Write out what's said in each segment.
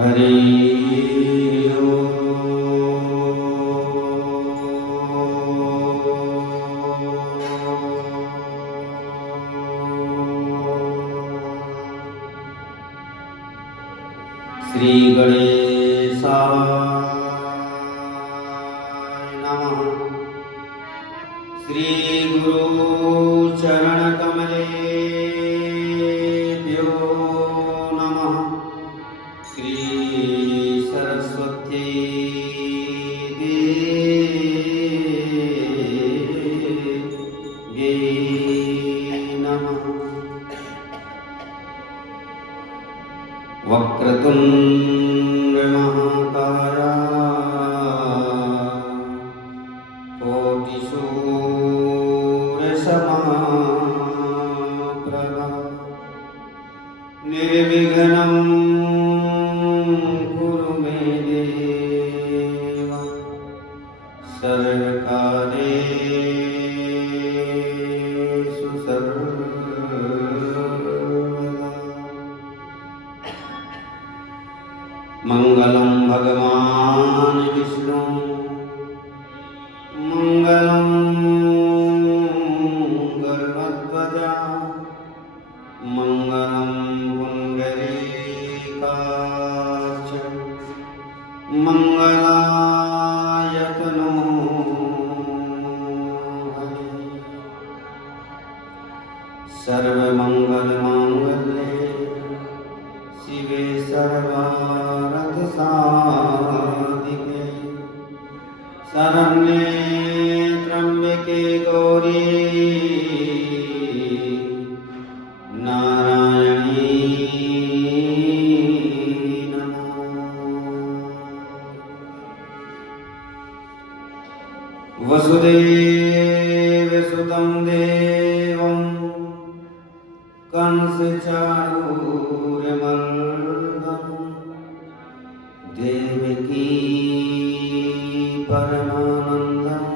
हरि श्री गणेशाय नमः। श्री गुरु चरण कमलेभ्यो नमः। श्री सरस्वती देवी नमः। वक्रतुंड महाकाय कोटिसूर्यसमप्रभा निर्विघ्नं कुरु मे देव सर्वकार्येषु सर्वदा। मंगलम भगवान विष्णु मंगलम गरुड़ध्वजा मंगलम पुंडरीकाक्ष मंगलायतनो हरे। सर्वमंगलमांगल्ये शिवे सर्वार्थ साधिके शरण्ये त्र्यंबके गौरी नारायणी नमः। वसुदेवसुतं देवं कंसचाणूरमर्दनं देवकी परमानन्दं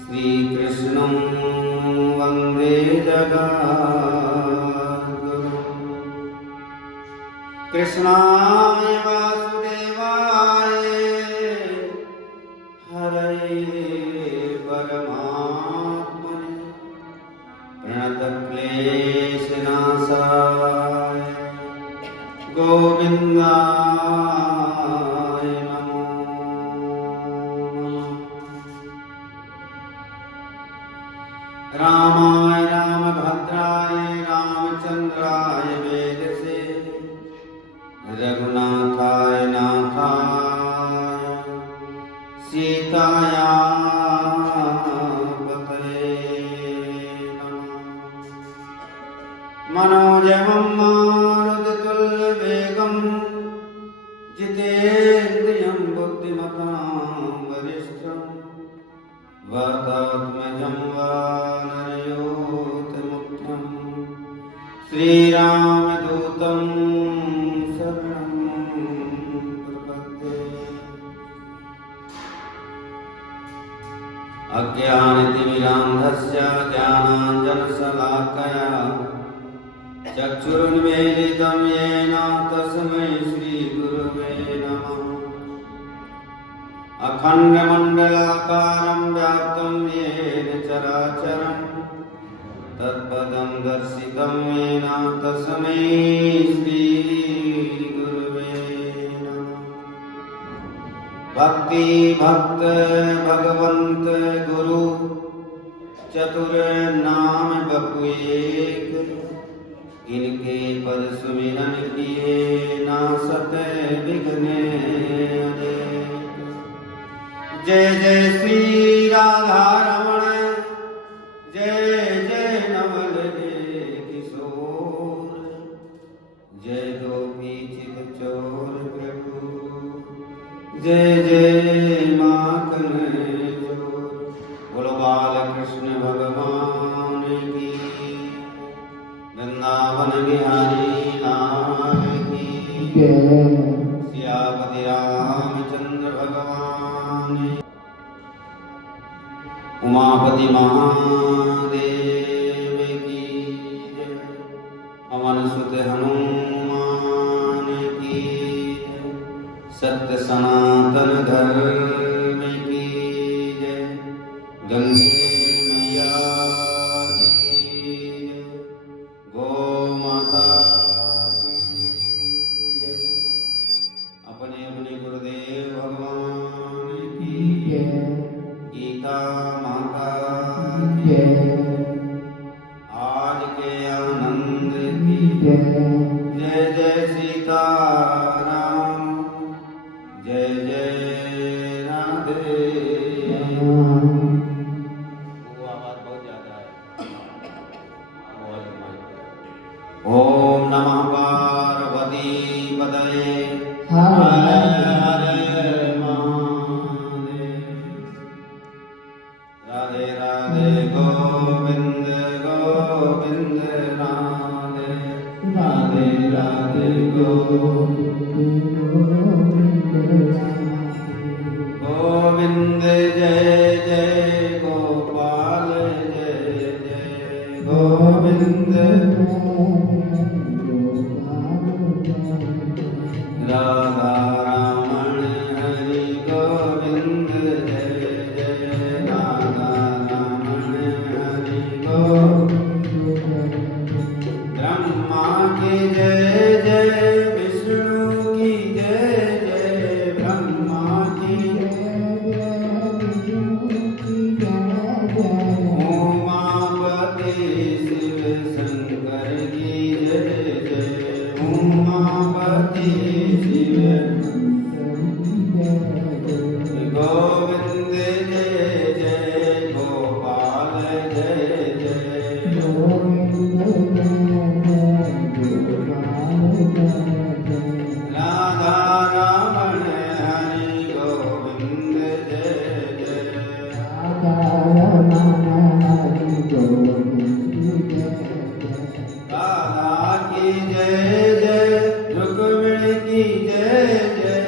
श्रीकृष्णं वन्दे जगद्गुरुं। कृष्णाय वासुदेवाय हरये परमात्मने प्रणतक्लेशनाशाय गोविन्दाय नमो नमः। रामाय रामभद्राय रामचन्द्राय वेदसे रघुनाथाय नाथाय सीताया मनोजवं मारुततुल्यवेगं जितेन्द्रियं बुद्धिमतां वरिष्ठं वातात्मजं वानरयोतमुख्यं श्रीरामदूतं शरणं प्रपद्ये। अज्ञानतिमिरान्धस्य ज्ञानाञ्जनशलाकया चक्षुरुन्मीलितं येन तस्मै श्रीगुरवे नमः। अखण्डमण्डलाकारं व्याप्तं येन चराचरं तत्पदं दर्शितं येन तस्मै श्रीगुरवे नमः। भक्ति भक्त भगवंत गुरु चतुर नाम बपुएक इनके पद सुमिरन किए नासत विघ्न अनेक। जय जय श्री राधा रमण जय जय नवल किशोर जय गोपी चित चोर प्रभु जय जय माखन चोर। बोलो बाल कृष्ण भगवान की वृंदावन बिहारी लाल की सियापति रामचंद्र भगवान। उमापति महादेव की जय। पवन सुत हनुमान सत्य सनातन धर्म की जय। गंगे मैया की जय। गौ माता की जय। अपने अपने गुरुदेव भगवान की जय। गीता माता की जय। आज के आनंद की जय। जय जय सीताराम। जय जय राधे। वो आवाज बहुत ज्यादा है। ओम नमः पार्वती पतये हर हर महादेव। राधे राधे गोविंद गोविंद राधे राधे राधे गोविंद जय जय गोपाल जय जय गोविंद। राधा रमण हरि गोविंद जय जय राधा रमण हरि गोविंद। ब्रह्मा की जय जय विष्णु की जय जय। ब्रह्मा की उमापति शिव शंकर की जय जय। उमापति शिव गोविंद जय जय गोपाल जय जय। राधा रमण हरि गोविंद जय जय। राधा की जय जय रुक्मिणी की जय जय।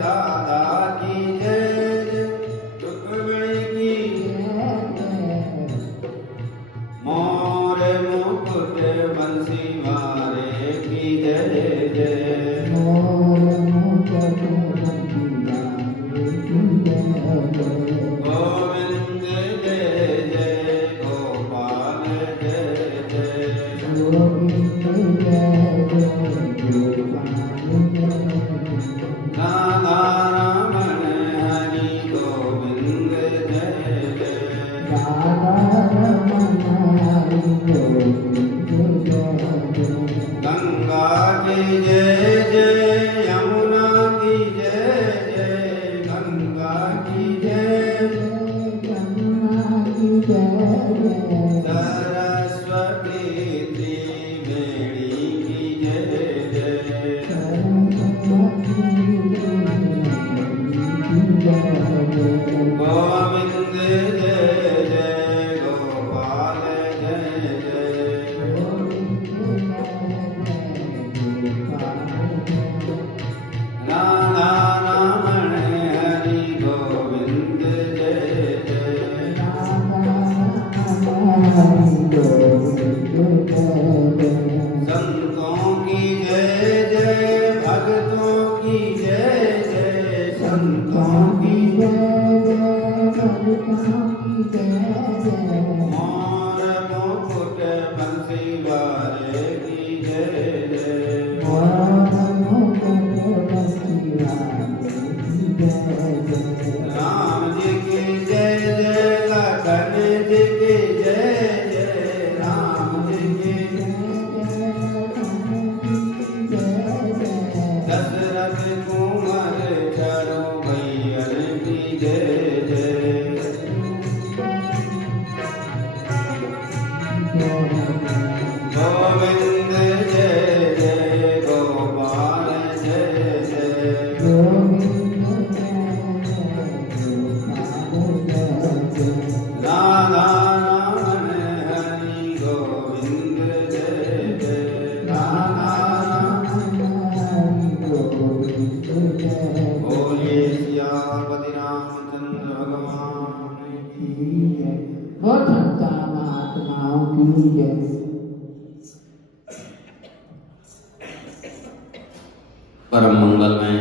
राधा की जय जय रुक्मिणी की मोर मुकुट बंसी वारे की जय जय। गोविंद जय जय गोपाल जय जय। राधा रमण हरि गोविंद जय जय। गंगा की जय जय यमुना की जय जय। गंगा की जय सरस्वती त्रिवेणी की जय जय। गोविंद जय जय गोपाल जय जय। राधा रमण हरि गोविंद जय जय। संतों की जय जय भक्तों की जय जय। संतों की मोर मुकुट बंसी वारे की जय जय। राम जी की जय जय लखन जी की जय जय। राम जी की दशरथ कुंवर चारों भैयन की जय जय। गोविंद जय जय गोपाल जय जय। राधा रमण हरि गोविंद जय जय। राधा बोलिए सियापति रामचंद्र भगवान की जय। महात्माओं की जय। परम मंगल में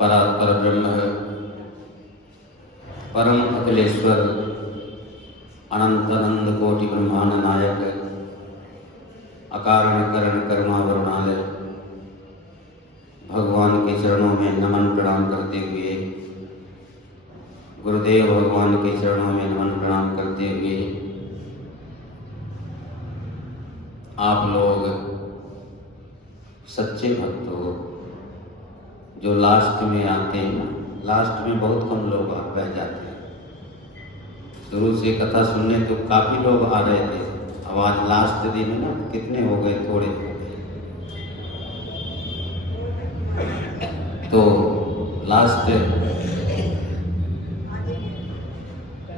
परात्पर ब्रह्म परम अखिलेश्वर अनंत अनंत कोटि ब्रह्मांड नायक अकारण करण कर्मावरुणालय भगवान के चरणों में नमन प्रणाम करते हुए, गुरुदेव भगवान के चरणों में नमन प्रणाम करते हुए, आप लोग सच्चे भक्त हो जो लास्ट में आते हैं ना, लास्ट में बहुत कम लोग रह जाते हैं। शुरू से कथा सुनने तो काफी लोग आ रहे थे, अब आज लास्ट दिन में ना कितने हो गए, थोड़े हो गए। तो लास्ट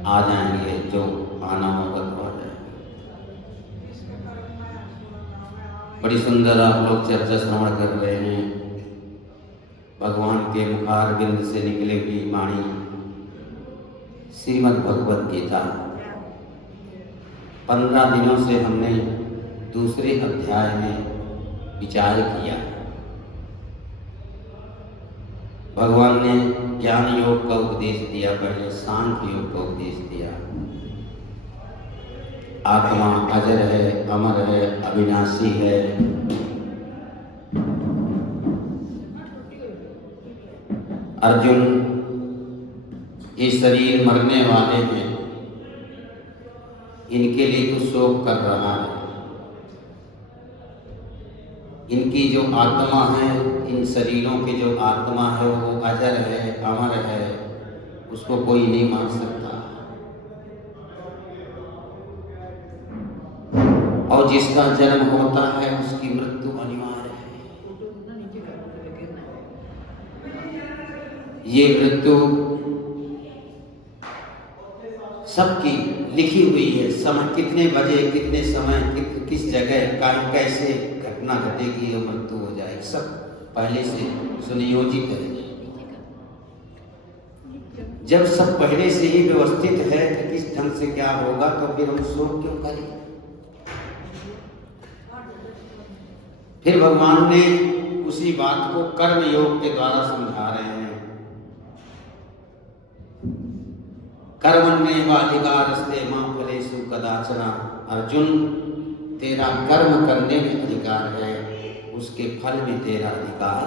आ जाएंगे, जो आना होगा तो आ जाएंगे। बड़ी सुंदर आप लोग चर्चा श्रवण कर रहे हैं। भगवान के मुखारविंद से निकले हुई वाणी श्रीमद् भगवद गीता। 15 दिनों से हमने दूसरे अध्याय में विचार किया। भगवान ने ज्ञान योग का उपदेश दिया, पहले सांख्य योग का उपदेश दिया। आत्मा अजर है, अमर है, अविनाशी है। अर्जुन, ये शरीर मरने वाले हैं, इनके लिए तो शोक कर रहा है। इनकी जो आत्मा है, इन शरीरों की जो आत्मा है वो अजर है, अमर है, उसको कोई नहीं मार सकता। और जिसका जन्म होता है उसकी मृत्यु अनिवार्य है। ये मृत्यु सबकी लिखी हुई है। समय कितने बजे, कितने समय, किस जगह का कैसे घटना घटेगी, और मृत्यु हो जाएगी, सब पहले से सुनियोजित है। जब सब पहले से ही व्यवस्थित है कि किस ढंग से क्या होगा, तो फिर हम शोक क्यों करें? फिर भगवान ने उसी बात को कर्म योग के द्वारा समझा रहे हैं। कर्मण्येवाधिकारस्ते मा फलेषु कदाचन। अर्जुन, तेरा कर्म करने में अधिकार है, उसके फल में तेरा अधिकार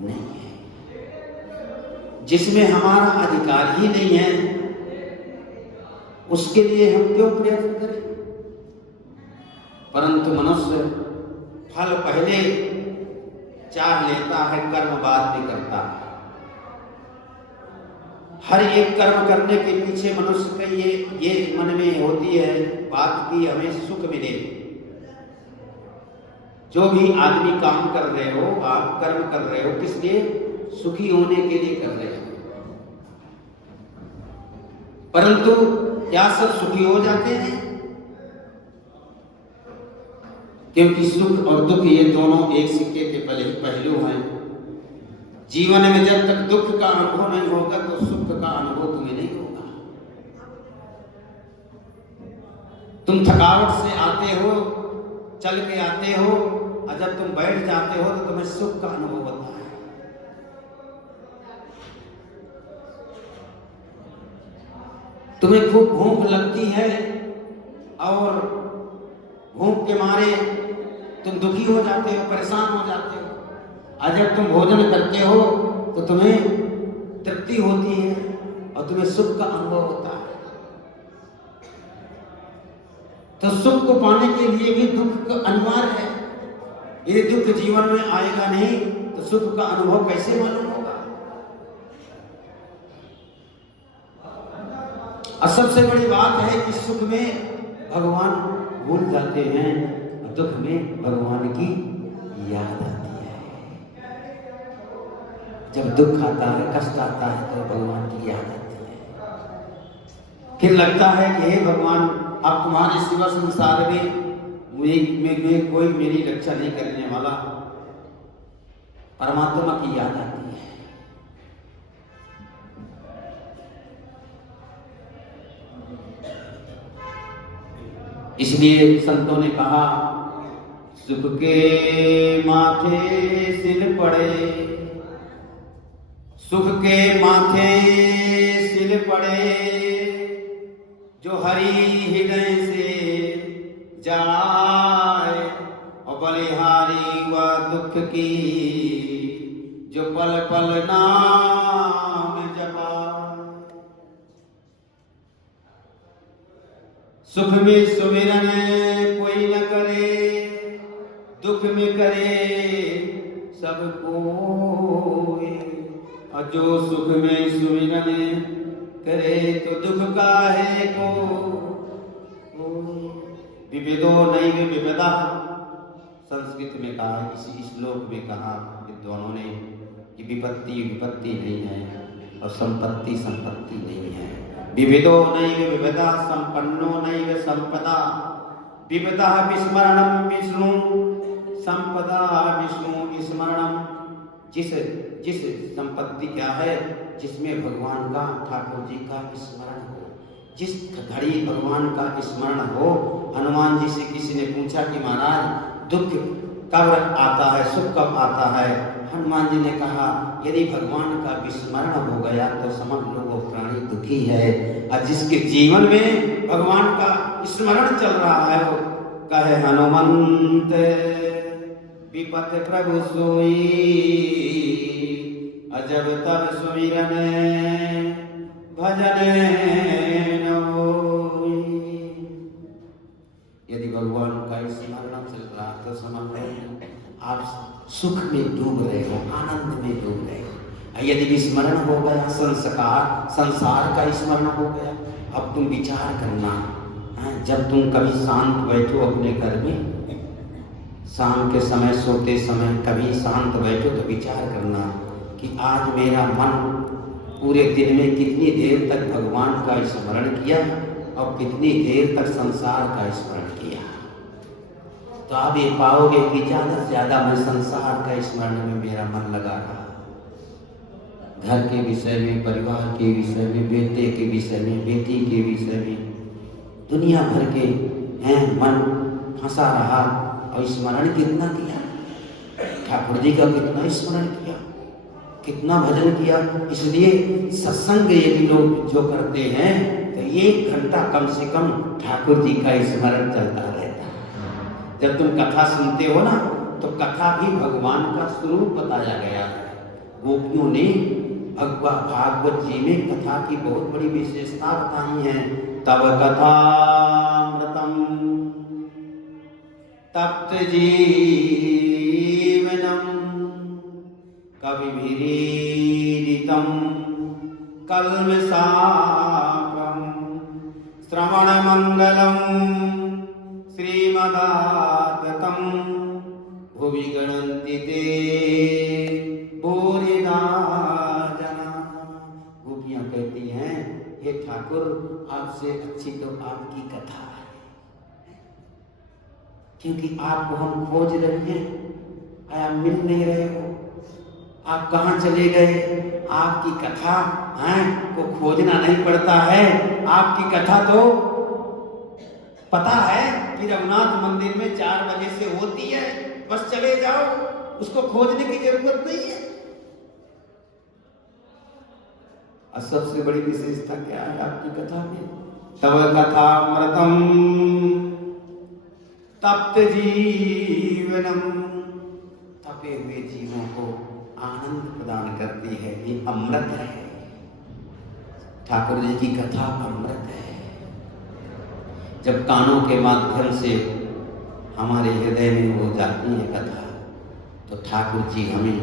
नहीं है। जिसमें हमारा अधिकार ही नहीं है, उसके लिए हम क्यों प्रयत्न करें? परंतु मनुष्य फल पहले चाह लेता है, कर्म बाद में करता है। हर एक कर्म करने के पीछे मनुष्य का ये मन में होती है बात कि हमें सुख मिले। जो भी आदमी काम कर रहे हो, आप कर्म कर रहे हो, किस लिए? सुखी होने के लिए कर रहे हो। परंतु क्या सब सुखी हो जाते हैं? क्योंकि सुख और दुख ये दोनों एक सिक्के के पहलू हैं। जीवन में जब तक दुख का अनुभव नहीं होगा तो सुख का अनुभव तुम्हें नहीं होगा। तुम थकावट से आते हो, चल के आते हो, और जब तुम बैठ जाते हो तो तुम्हें सुख का अनुभव होता है। तुम्हें खूब भूख लगती है और भूख के मारे तुम दुखी हो जाते हो, परेशान हो जाते हो। और जब तुम भोजन करते हो तो तुम्हें तृप्ति होती है और तुम्हें सुख का अनुभव होता है। तो सुख को पाने के लिए भी दुख का अनिवार्य है। ये दुख जीवन में आएगा नहीं तो सुख का अनुभव कैसे मालूम होगा? और सबसे बड़ी बात है कि सुख में भगवान भूल जाते हैं और दुख में भगवान की याद आती है। जब दुख आता है, कष्ट आता है, तो भगवान की याद आती है। फिर लगता है कि हे भगवान, आप तुम्हारे सिवा संसार में कोई मेरी रक्षा नहीं करने वाला। परमात्मा की याद आती है। इसलिए संतों ने कहा, सुख के माथे सिर पड़े सुख के माथे सिल पड़े, जो हरि हृदय से जाए, और बलिहारी व दुख की, जो पल पल नाम जपाए। सुख में सुमिरन कोई न करे, दुख में करे सब कोई, और जो सुख में सुमिरन करे तो दुख काहे को। विविधो नैव विविधा, संस्कृत में कहा, इसी श्लोक में कहा विद्वानों ने कि विपत्ति विपत्ति नहीं है और संपत्ति संपत्ति नहीं है। विविधो नैव विविधा, संपन्नो नैव संपदा, विविधा विस्मरणम विष्णु, संपदा विष्णु स्मरणम। जिस संपत्ति क्या है, जिसमें भगवान का, ठाकुर जी का स्मरण हो, जिस घड़ी भगवान का स्मरण हो। हनुमान जी से किसी ने पूछा कि महाराज दुख कब आता है, सुख कब आता है? हनुमान जी ने कहा यदि भगवान का विस्मरण हो गया तो समझ लो वो प्राणी दुखी है, और जिसके जीवन में भगवान का स्मरण चल रहा है वो कहे हनुमंत विपत प्रभु सोई, अजब तब सुमिरन भजन न होई। यदि भगवान का स्मरण चल रहा तो समझ लो आप सुख में डूब रहे हो, आनंद में डूब रहे हो। यदि विस्मरण हो गया, संसार का स्मरण हो गया, अब तुम विचार करना, जब तुम कभी शांत बैठो अपने घर में, शाम के समय सोते समय कभी शांत बैठो तो विचार करना कि आज मेरा मन पूरे दिन में कितनी देर तक भगवान का स्मरण किया और कितनी देर तक संसार का स्मरण किया। तो आप ये पाओगे कि ज़्यादा से ज़्यादा मैं संसार का स्मरण में मेरा मन लगा रहा, घर के विषय में, परिवार के विषय में, बेटे के विषय में, बेटी के विषय में, दुनिया भर के मन फंसा रहा। और स्मरण कितना किया, ठाकुर जी का कितना स्मरण किया, कितना भजन किया। इसलिए सत्संग यदि लोग जो करते हैं तो 1 घंटा कम से कम ठाकुर जी का स्मरण चलता रहता है। जब तुम कथा सुनते हो ना तो कथा भी भगवान का स्वरूप बताया गया है। गोपियों ने भागवत जी में कथा की बहुत बड़ी विशेषता बताई है। तब कथामृतम तप्त जीवनम कविभिरीडितम कल्मषापम श्रवणमंगलम श्रीमदाततम भुवि गणन्ति ते भूरिदा जना। गोपियां कहती हैं हे ठाकुर आपसे अच्छी तो आपकी कथा है, क्योंकि आपको हम खोज रहे हैं, आप मिल नहीं रहे हो, आप कहाँ चले गए। आपकी कथा को खोजना नहीं पड़ता है। आपकी कथा तो पता है कि रघुनाथ मंदिर में 4 बजे से होती है, बस चले जाओ, उसको खोजने की जरूरत नहीं है। और सबसे बड़ी विशेषता क्या है आपकी कथा में? तव कथामृतम तप्त जीवनम, तपे हुए जीवों को आनंद प्रदान करती है। ये अमृत है, ठाकुर जी की कथा अमृत है। जब कानों के माध्यम से हमारे हृदय में हो जाती है कथा तो ठाकुर जी हमें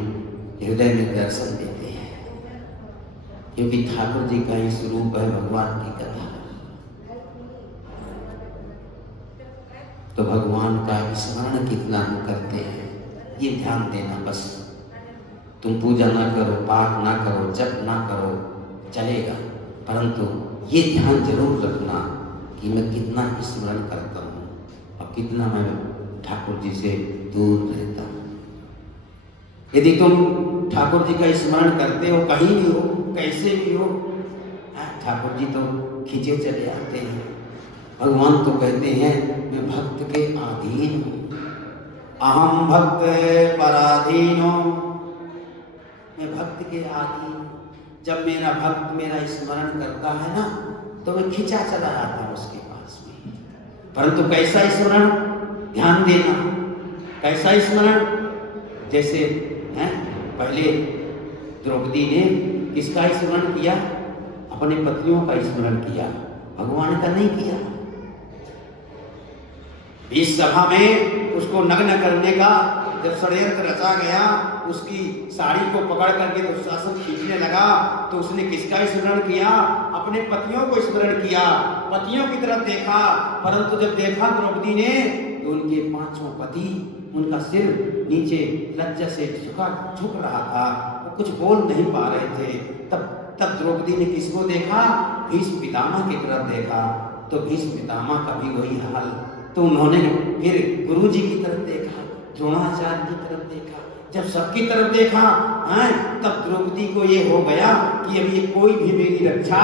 हृदय में दर्शन देते हैं, क्योंकि ठाकुर जी का ही स्वरूप है भगवान की कथा। तो भगवान का स्मरण कितना हम करते हैं ये ध्यान देना। बस तुम पूजा ना करो, पाठ ना करो, जप ना करो, चलेगा, परंतु ये ध्यान जरूर रखना कि मैं कितना स्मरण करता हूँ और कितना मैं ठाकुर जी से दूर रहता हूँ। यदि तुम ठाकुर जी का स्मरण करते हो, कहीं भी हो, कैसे भी हो, ठाकुर जी तो खींचे चले आते हैं। भगवान तो कहते हैं मैं भक्त के अधीन हूँ, अहम भक्त पराधीन हूँ, मैं भक्त के अधीन हूँ। जब मेरा भक्त मेरा स्मरण करता है ना तो मैं खिंचा चला जाता हूं उसके पास में। परंतु कैसा स्मरण, ध्यान देना, कैसा स्मरण, जैसे पहले द्रौपदी ने किसका स्मरण किया, अपने पतियों का स्मरण किया, भगवान का नहीं किया। इस सभा में उसको नग्न करने का जब षड्यंत्र रचा गया, उसकी साड़ी को पकड़ करके दुशासन खींचने लगा, तो उसने किसका स्मरण किया, अपने पतियों को स्मरण किया, पतियों की तरफ देखा। परंतु जब देखा द्रौपदी ने तो उनके पांचों पति, उनका सिर नीचे लज्जा से झुक रहा था, वो कुछ बोल नहीं पा रहे थे। तब द्रौपदी ने किसको देखा, भीष्म पितामह की तरफ देखा, तो भीष्म पितामह का भी वही हाल। तो उन्होंने फिर गुरु जी की तरफ देखा, द्रोणाचार्य की तरफ देखा। जब सबकी तरफ देखा तब द्रौपदी को ये हो गया कि अब ये कोई भी मेरी रक्षा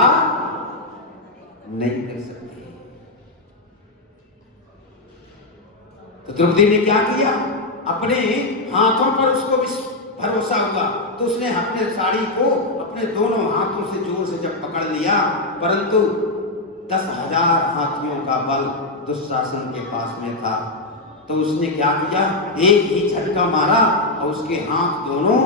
नहीं कर सकते। तो द्रौपदी ने क्या किया, अपने हाथों पर उसको भरोसा हुआ, तो उसने अपने साड़ी को अपने दोनों हाथों से जोर से जब पकड़ लिया, परंतु 10,000 हाथियों का बल दुशासन के पास में था, तो उसने क्या किया, एक ही झटका मारा और उसके हाथ दोनों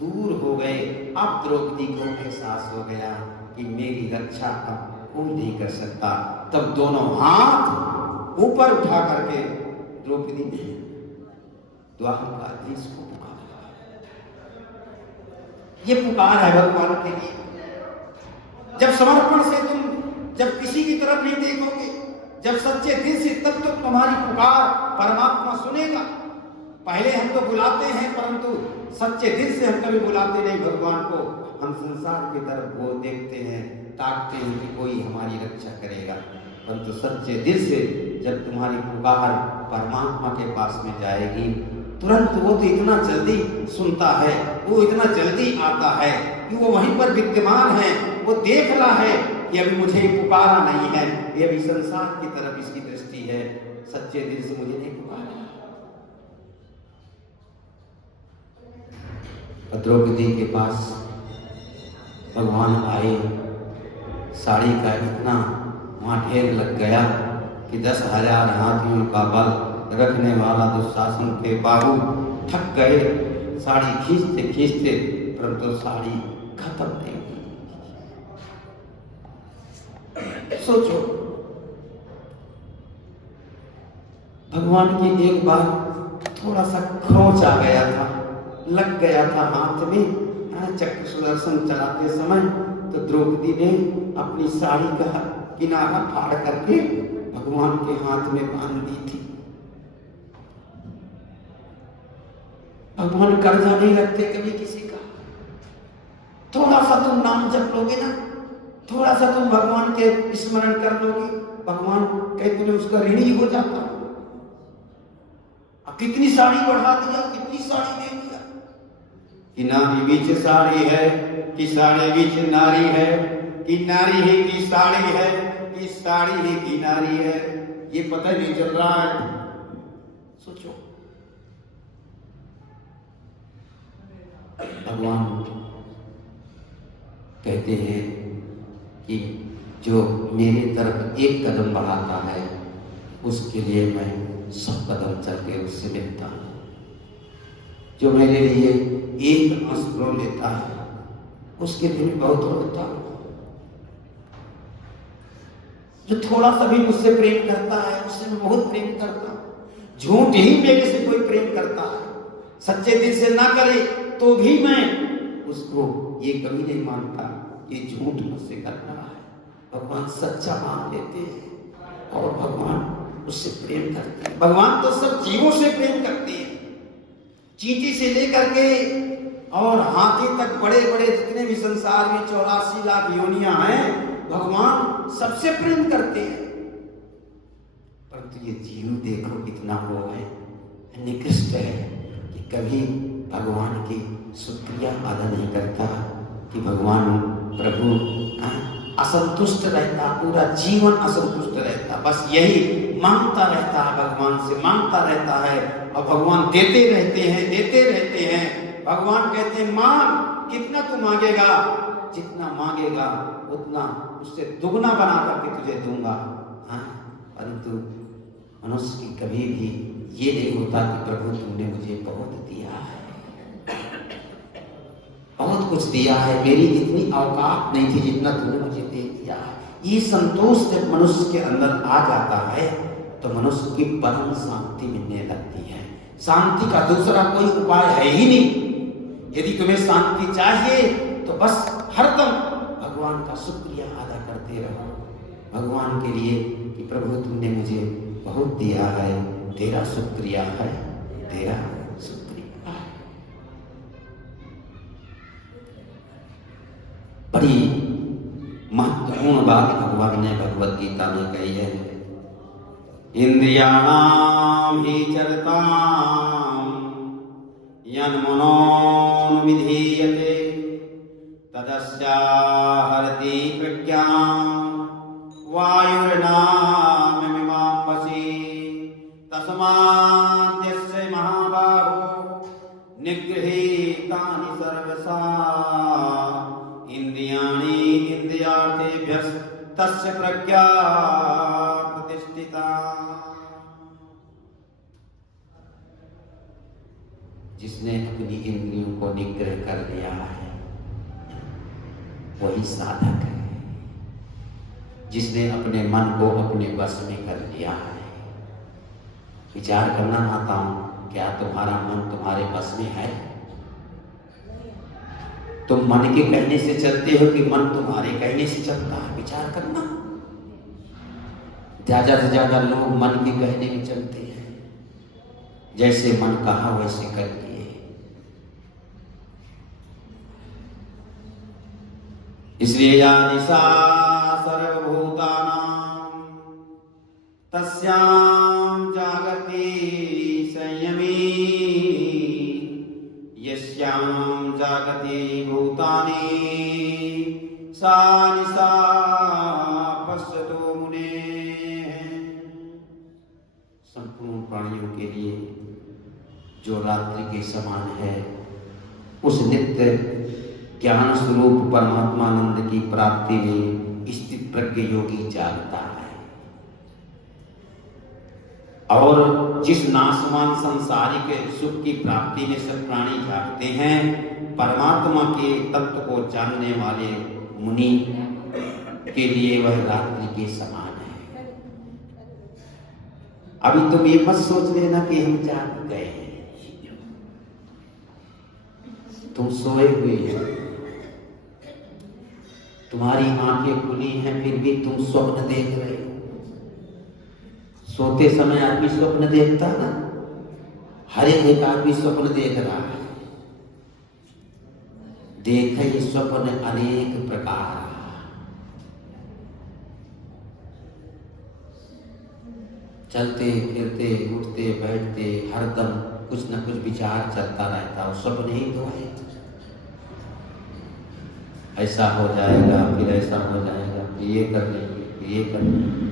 दूर हो गए। अब द्रौपदी को एहसास हो गया कि मेरी रक्षा अब कोई नहीं कर सकता। तब दोनों हाथ ऊपर उठा करके द्रौपदी ने द्वारकाधीश को पुकारा। ये पुकार है भगवान के लिए। जब समर्पण से तुम जब किसी की तरफ नहीं देखोगे, जब सच्चे दिल से, तब तो तुम्हारी पुकार परमात्मा सुनेगा। पहले हम तो बुलाते हैं, परंतु सच्चे दिल से हम कभी बुलाते नहीं भगवान को। हम संसार की तरफ वो देखते हैं, ताकते हैं कि कोई हमारी रक्षा करेगा, परंतु सच्चे दिल से जब तुम्हारी पुकार परमात्मा के पास में जाएगी, तुरंत वो तो इतना जल्दी सुनता है, वो इतना जल्दी आता है कि वो वहीं पर विद्यमान है। वो देख रहा है कि अभी मुझे पुकारा नहीं है, ये अभी संसार की तरफ इसकी दृष्टि है, सच्चे दिल से मुझे नहीं पुकारा। द्रौपदी के पास भगवान आए, साड़ी का इतना वहां ढेर लग गया कि 10,000 हाथियों का बल रखने वाला दुशासन के बाहु थक गए, साड़ी खींचते खींचते, परंतु साड़ी खत्म नहीं। सोचो, भगवान की एक बार थोड़ा सा खरोंच आ गया था, लग गया था हाथ में चक्र सुदर्शन चलाते समय, तो द्रौपदी ने अपनी साड़ी का किनारा फाड़ करके भगवान के हाथ में बांध दी थी। भगवान कर्जा नहीं रखते कभी किसी का। थोड़ा सा तुम नाम जप लोगे ना, थोड़ा सा तुम भगवान के स्मरण कर लोगे, भगवान कहते हैं उसका ऋणी हो जाता। अब कितनी साड़ी बढ़ा दिया, कितनी साड़ी दे दिया कि नारी बीच साड़ी है, कि साड़ी बीच नारी है, कि नारी ही की साड़ी है, कि साड़ी ही की नारी है। ये पता नहीं चल रहा है। सोचो, भगवान कहते हैं कि जो मेरी तरफ एक कदम बढ़ाता है, उसके लिए मैं 100 कदम चल के उससे मिलता हूं। जो मेरे लिए एक आंसू लेता है, उसके लिए मैं बहुत रोता हूं। जो थोड़ा सा भी मुझसे प्रेम करता है, उससे मैं बहुत प्रेम करता हूं। झूठ ही मेरे से कोई प्रेम करता है, सच्चे दिल से ना करे तो भी मैं उसको ये कभी नहीं मानता ये झूठ मुझसे कर रहा है। भगवान सच्चा मान लेते हैं और भगवान उससे प्रेम करते हैं। भगवान तो सब जीवों से प्रेम करते हैं, चींटी से लेकर के और हाथी तक, बड़े बड़े जितने भी संसार में 84 लाख योनियां हैं, भगवान सबसे प्रेम करते हैं। परंतु ये जीव देखो कितना वो है, निकृष्ट है कि कभी भगवान की शुक्रिया अदा नहीं करता, कि भगवान प्रभु असंतुष्ट रहता, पूरा जीवन असंतुष्ट रहता, बस यही मांगता रहता है, भगवान से मांगता रहता है, और भगवान देते रहते हैं, देते रहते हैं। भगवान कहते हैं मांग, कितना तू मांगेगा, जितना मांगेगा उतना उससे दुगना बना करके तुझे दूंगा। हाँ, परंतु मनुष्य की कभी भी ये नहीं होता कि प्रभु तुमने मुझे बहुत दिया है, बहुत कुछ दिया है, मेरी इतनी औकात नहीं थी जितना तुमने मुझे दे दिया है। ये संतोष जब मनुष्य के अंदर आ जाता है तो मनुष्य की परम शांति मिलने लगती है। शांति का दूसरा कोई उपाय है ही नहीं। यदि तुम्हें शांति चाहिए तो बस हरदम भगवान का शुक्रिया अदा करते रहो, भगवान के लिए कि प्रभु तुमने मुझे बहुत दिया है, तेरा शुक्रिया है, तेरा शुक्रिया है। बड़ी महत्वपूर्ण बात भगवान ने भगवत गीता में कही है। इंद्रियाणाम हि चरताम यन्मनोन्विधीयते तदस्याहरति प्रज्ञां वायुर्नाममिमां वशी तस्माद्यस्य महाबाहो निगृहीतानि सर्वसा इंद्रियाणि इंद्रियार्थेभ्यस्तस्य प्रज्ञा प्रतिष्ठिता। जिसने अपनी इंद्रियों को निग्रह कर लिया है वही साधक है। जिसने अपने मन को अपने वश में कर लिया है, विचार करना माताओं, क्या तुम्हारा मन तुम्हारे वश में है? तुम मन के कहने से चलते हो कि मन तुम्हारे कहने से चलता है? विचार करना। ज्यादा से ज्यादा लोग मन के कहने में चलते हैं, जैसे मन कहा वैसे कर लिए। इसलिए या निशा सर्वभूतानां तस्यां जागति संयमी यस्यां जागति भूतानि सा निशा पश्यतो मुनेः। संपूर्ण प्राणियों के लिए जो रात्रि के समान है, उस नित्य ज्ञान स्वरूप परमात्मानंद की प्राप्ति में स्थित प्रज्ञ योगी जागता है। और जिस नाशवान संसारिक सुख की प्राप्ति में सब प्राणी जागते हैं, परमात्मा के तत्व को जानने वाले मुनि के लिए वह रात्रि के समान है। अभी तुम ये मत सोच लेना कि हम जाग गए हैं, तुम सोए हुए हो, तुम्हारी आंखें खुली हैं, फिर भी तुम स्वप्न देख रहे हो। सोते समय आदमी स्वप्न देखता ना, हर एक आदमी स्वप्न देख रहा है। देखे ये स्वप्न अनेक प्रकार, चलते फिरते उठते बैठते हरदम कुछ न कुछ विचार चलता रहता है। स्वप्न ही तो है। ऐसा हो जाएगा, फिर ऐसा हो जाएगा, फिर ये कर लेंगे, फिर ये कर लेंगे।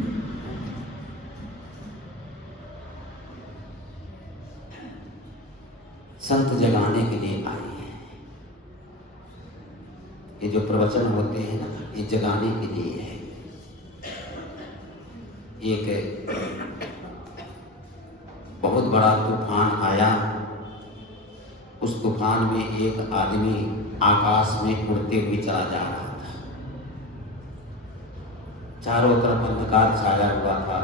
संत जगाने के लिए आए हैं। ये जो प्रवचन होते हैं ना, ये जगाने के लिए है। एक बहुत बड़ा तूफान आया, उस तूफान में एक आदमी आकाश में उड़ते हुए चला जा रहा था। चारों तरफ अंधकार छाया हुआ था।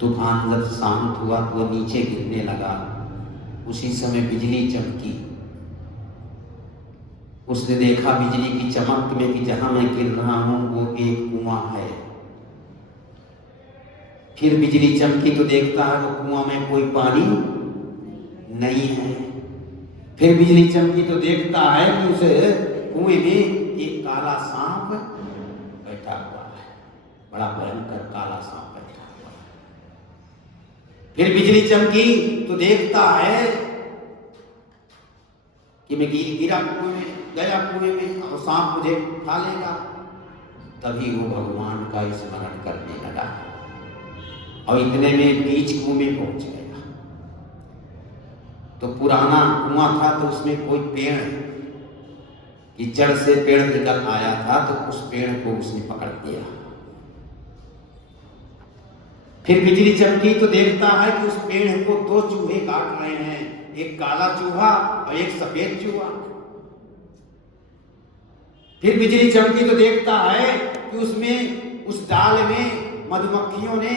तूफान जब शांत हुआ तो वो नीचे गिरने लगा। उसी समय बिजली चमकी। उसने देखा बिजली की चमक में कि जहां मैं गिर रहा हूं वो एक कुआं है। फिर बिजली चमकी तो देखता है वो कुआं में कोई पानी नहीं है। फिर बिजली चमकी तो देखता है कि उस कुएं में एक काला सांप बैठा हुआ है, बड़ा भयंकर काला सांप बैठा हुआ है। फिर बिजली चमकी तो देखता है कि मैं गिरा कुएं में, गया कुएं में और सांप मुझे खा लेगा। तभी वो भगवान का स्मरण करने लगा और इतने में बीच कुएं में पहुंच गया। तो पुराना कुआं था तो उसमें कोई पेड़ की जड़ से पेड़ निकल आया था, तो उस पेड़ को उसने पकड़ लिया। फिर बिजली चमकी तो देखता है कि उस पेड़ को दो चूहे काट रहे हैं, एक काला चूहा और एक सफेद चूहा। फिर बिजली चमकी तो देखता है कि उसमें उस डाल में मधुमक्खियों ने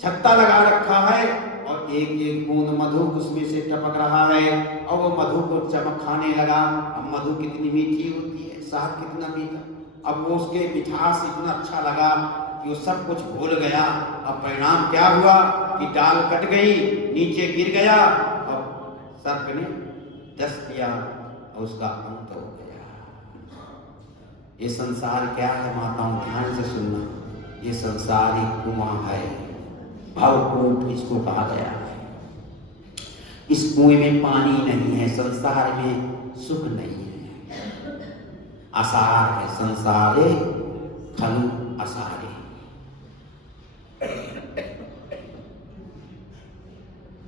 छत्ता लगा रखा है और एक एक बूंद मधु उसमें से टपक रहा है और वो मधु को चमक खाने लगा। अब मधु कितनी मीठी होती है, शहद कितना मीठा। अब वो उसके मिठास इतना अच्छा लगा कि वो सब कुछ भूल गया। अब परिणाम क्या हुआ कि डाल कट गई, नीचे गिर गया और सर्प ने डस दिया और उसका अंत हो गया। ये संसार क्या है माताओं, ध्यान से सुनना। ये संसार एक कुआं है, भवकूप इसको कहा गया है। इस कुएं में पानी नहीं है, संसार में सुख नहीं है, असार है। संसारे खलु असारे।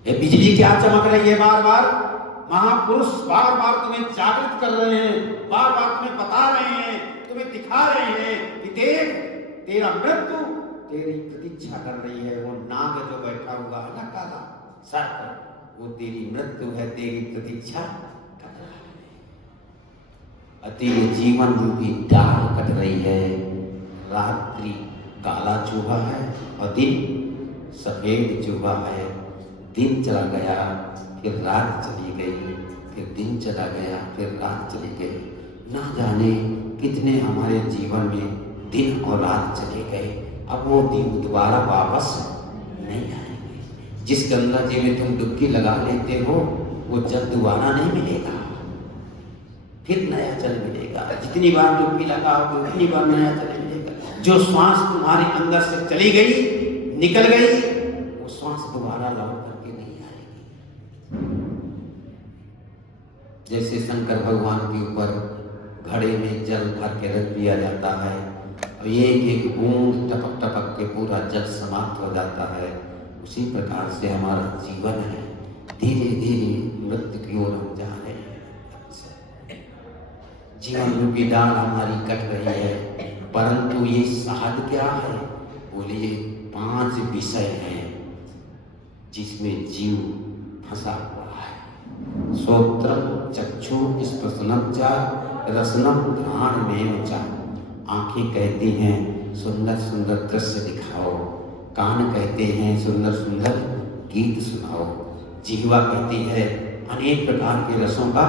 ये बिजली क्या चमक रही है बार बार? महापुरुष बार बार तुम्हें जागृत कर रहे हैं, बार बार तुम्हें बता रहे हैं, तुम्हें दिखा रहे हैं कि देख तेरा मृत्यु तेरी प्रतीक्षा कर रही है। वो नाग जो बैठा हुआ है ना काला सर्प, वो तेरी मृत्यु है, तेरी प्रतीक्षा कर रहा है। तेरे जीवन रूपी डाल कट रही है। रात्रि काला चूहा है और दिन सफेद चूहा है। दिन चला गया, फिर रात चली गई, फिर दिन चला गया, फिर रात चली गई। ना जाने कितने हमारे जीवन में दिन और रात चले गए। अब वो दिन दोबारा वापस नहीं आएंगे। जिस गंगा जी में तुम डुबकी लगा लेते हो वो जल दोबारा नहीं मिलेगा, फिर नया जल मिलेगा। जितनी बार डुबकी लगाओगे उतनी बार नया जल मिलेगा। जो श्वास तुम्हारे अंदर से चली गई, निकल गई, वो श्वास दोबारा लौट करके नहीं आएगी। जैसे शंकर भगवान के ऊपर घड़े में जल भर के रख दिया जाता है और एक एक बूंद टपक टपक के पूरा जल समाप्त हो जाता है, उसी प्रकार से हमारा जीवन है। धीरे धीरे मृत्यु की ओर हम जा रहे हैं। जीवन रूपी डाल हमारी कट रही है, परंतु ये साध क्या है? बोलिए 5 विषय हैं जिसमें जीव फंसा हुआ है। श्रोत्रम चक्षु स्पर्शनम च रसनम घ्राण में च। आंखें कहती हैं सुंदर सुंदर दृश्य दिखाओ, कान कहते हैं सुंदर सुंदर गीत सुनाओ, जिह्वा कहती है अनेक प्रकार के रसों का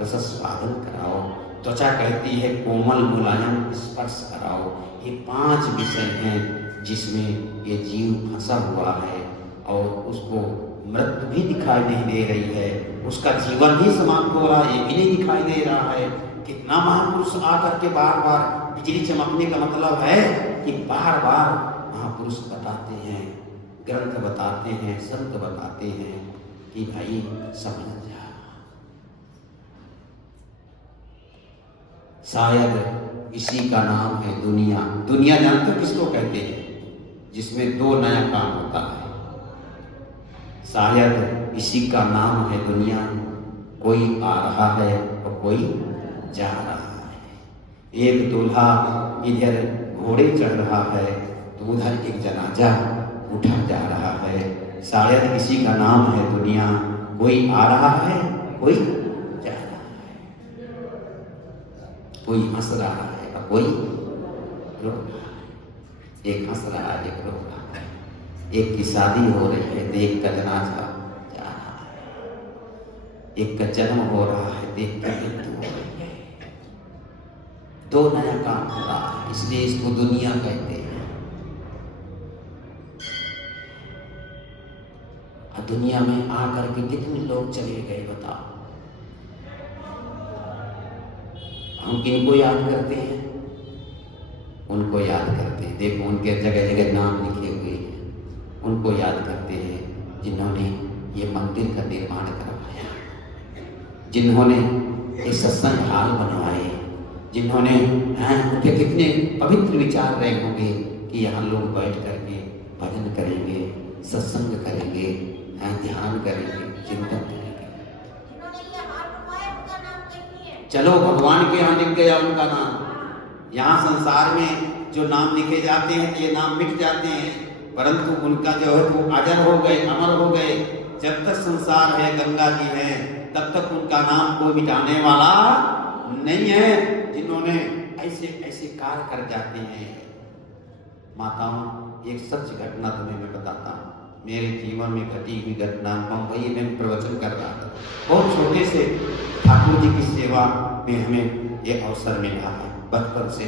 रसस्वादन कराओ, त्वचा कहती है कोमल मुलायम स्पर्श कराओ। ये 5 विषय हैं जिसमें ये जीव फंसा हुआ है और उसको मृत्यु भी दिखाई नहीं दे रही है, उसका जीवन भी समाप्त हो रहा है, ये भी नहीं दिखाई दे रहा है। कितना महापुरुष आकर के बार बार बिजली चमकने का मतलब है कि बार बार महापुरुष बताते हैं, ग्रंथ बताते हैं, संत बताते हैं कि भाई समझ जा। शायद इसी का नाम है दुनिया। दुनिया जानते किसको कहते हैं? जिसमें 2 नया काम होता है। शायद इसी का नाम है दुनिया। कोई आ रहा है और कोई जा रहा है। एक दूल्हा इधर घोड़े चढ़ रहा है तो उधर एक जनाजा उठा जा रहा है। शायद इसी का नाम है दुनिया। कोई आ रहा है, कोई जा रहा है, कोई हंस रहा है और कोई रो रहा है। एक हंस रहा है, एक रो रहा है। एक की शादी हो रही है तो एक का जनाजा जा रहा है, एक का जन्म हो रहा है तो एक का मृत्यु हो रही है। 2 नया काम हो रहा है, इसलिए इसको दुनिया कहते हैं। दुनिया में आकर के कितने लोग चले गए बताओ। हम किनको याद करते हैं? उनको याद करते हैं। देखो उनके जगह जगह नाम लिखे हुए हैं। उनको याद करते हैं जिन्होंने ये मंदिर का निर्माण करवाया, जिन्होंने ये सत्संग हाल बनवाए, जिन्होंने उनके कितने पवित्र विचार रहे होंगे कि यहाँ लोग बैठ करके भजन करेंगे, सत्संग करेंगे, ध्यान करेंगे, चिंतन करेंगे। चलो भगवान के यहाँ लिख गया उनका नाम। यहाँ संसार में जो नाम लिखे जाते हैं ये नाम मिट जाते हैं, परंतु उनका जो है वो अजर हो गए, अमर हो गए। जब तक संसार है, गंगा जी है, तब तक उनका नाम कोई मिटाने वाला नहीं है। जिन्होंने ऐसे ऐसे कार्य कर जाते हैं। माताओं, एक सच घटना तुम्हें मैं बताता हूँ, मेरे जीवन में घटी हुई घटना। बम्बई में प्रवचन कर रहा था, बहुत छोटे से ठाकुर जी की सेवा में हमें ये अवसर मिला है। बचपन से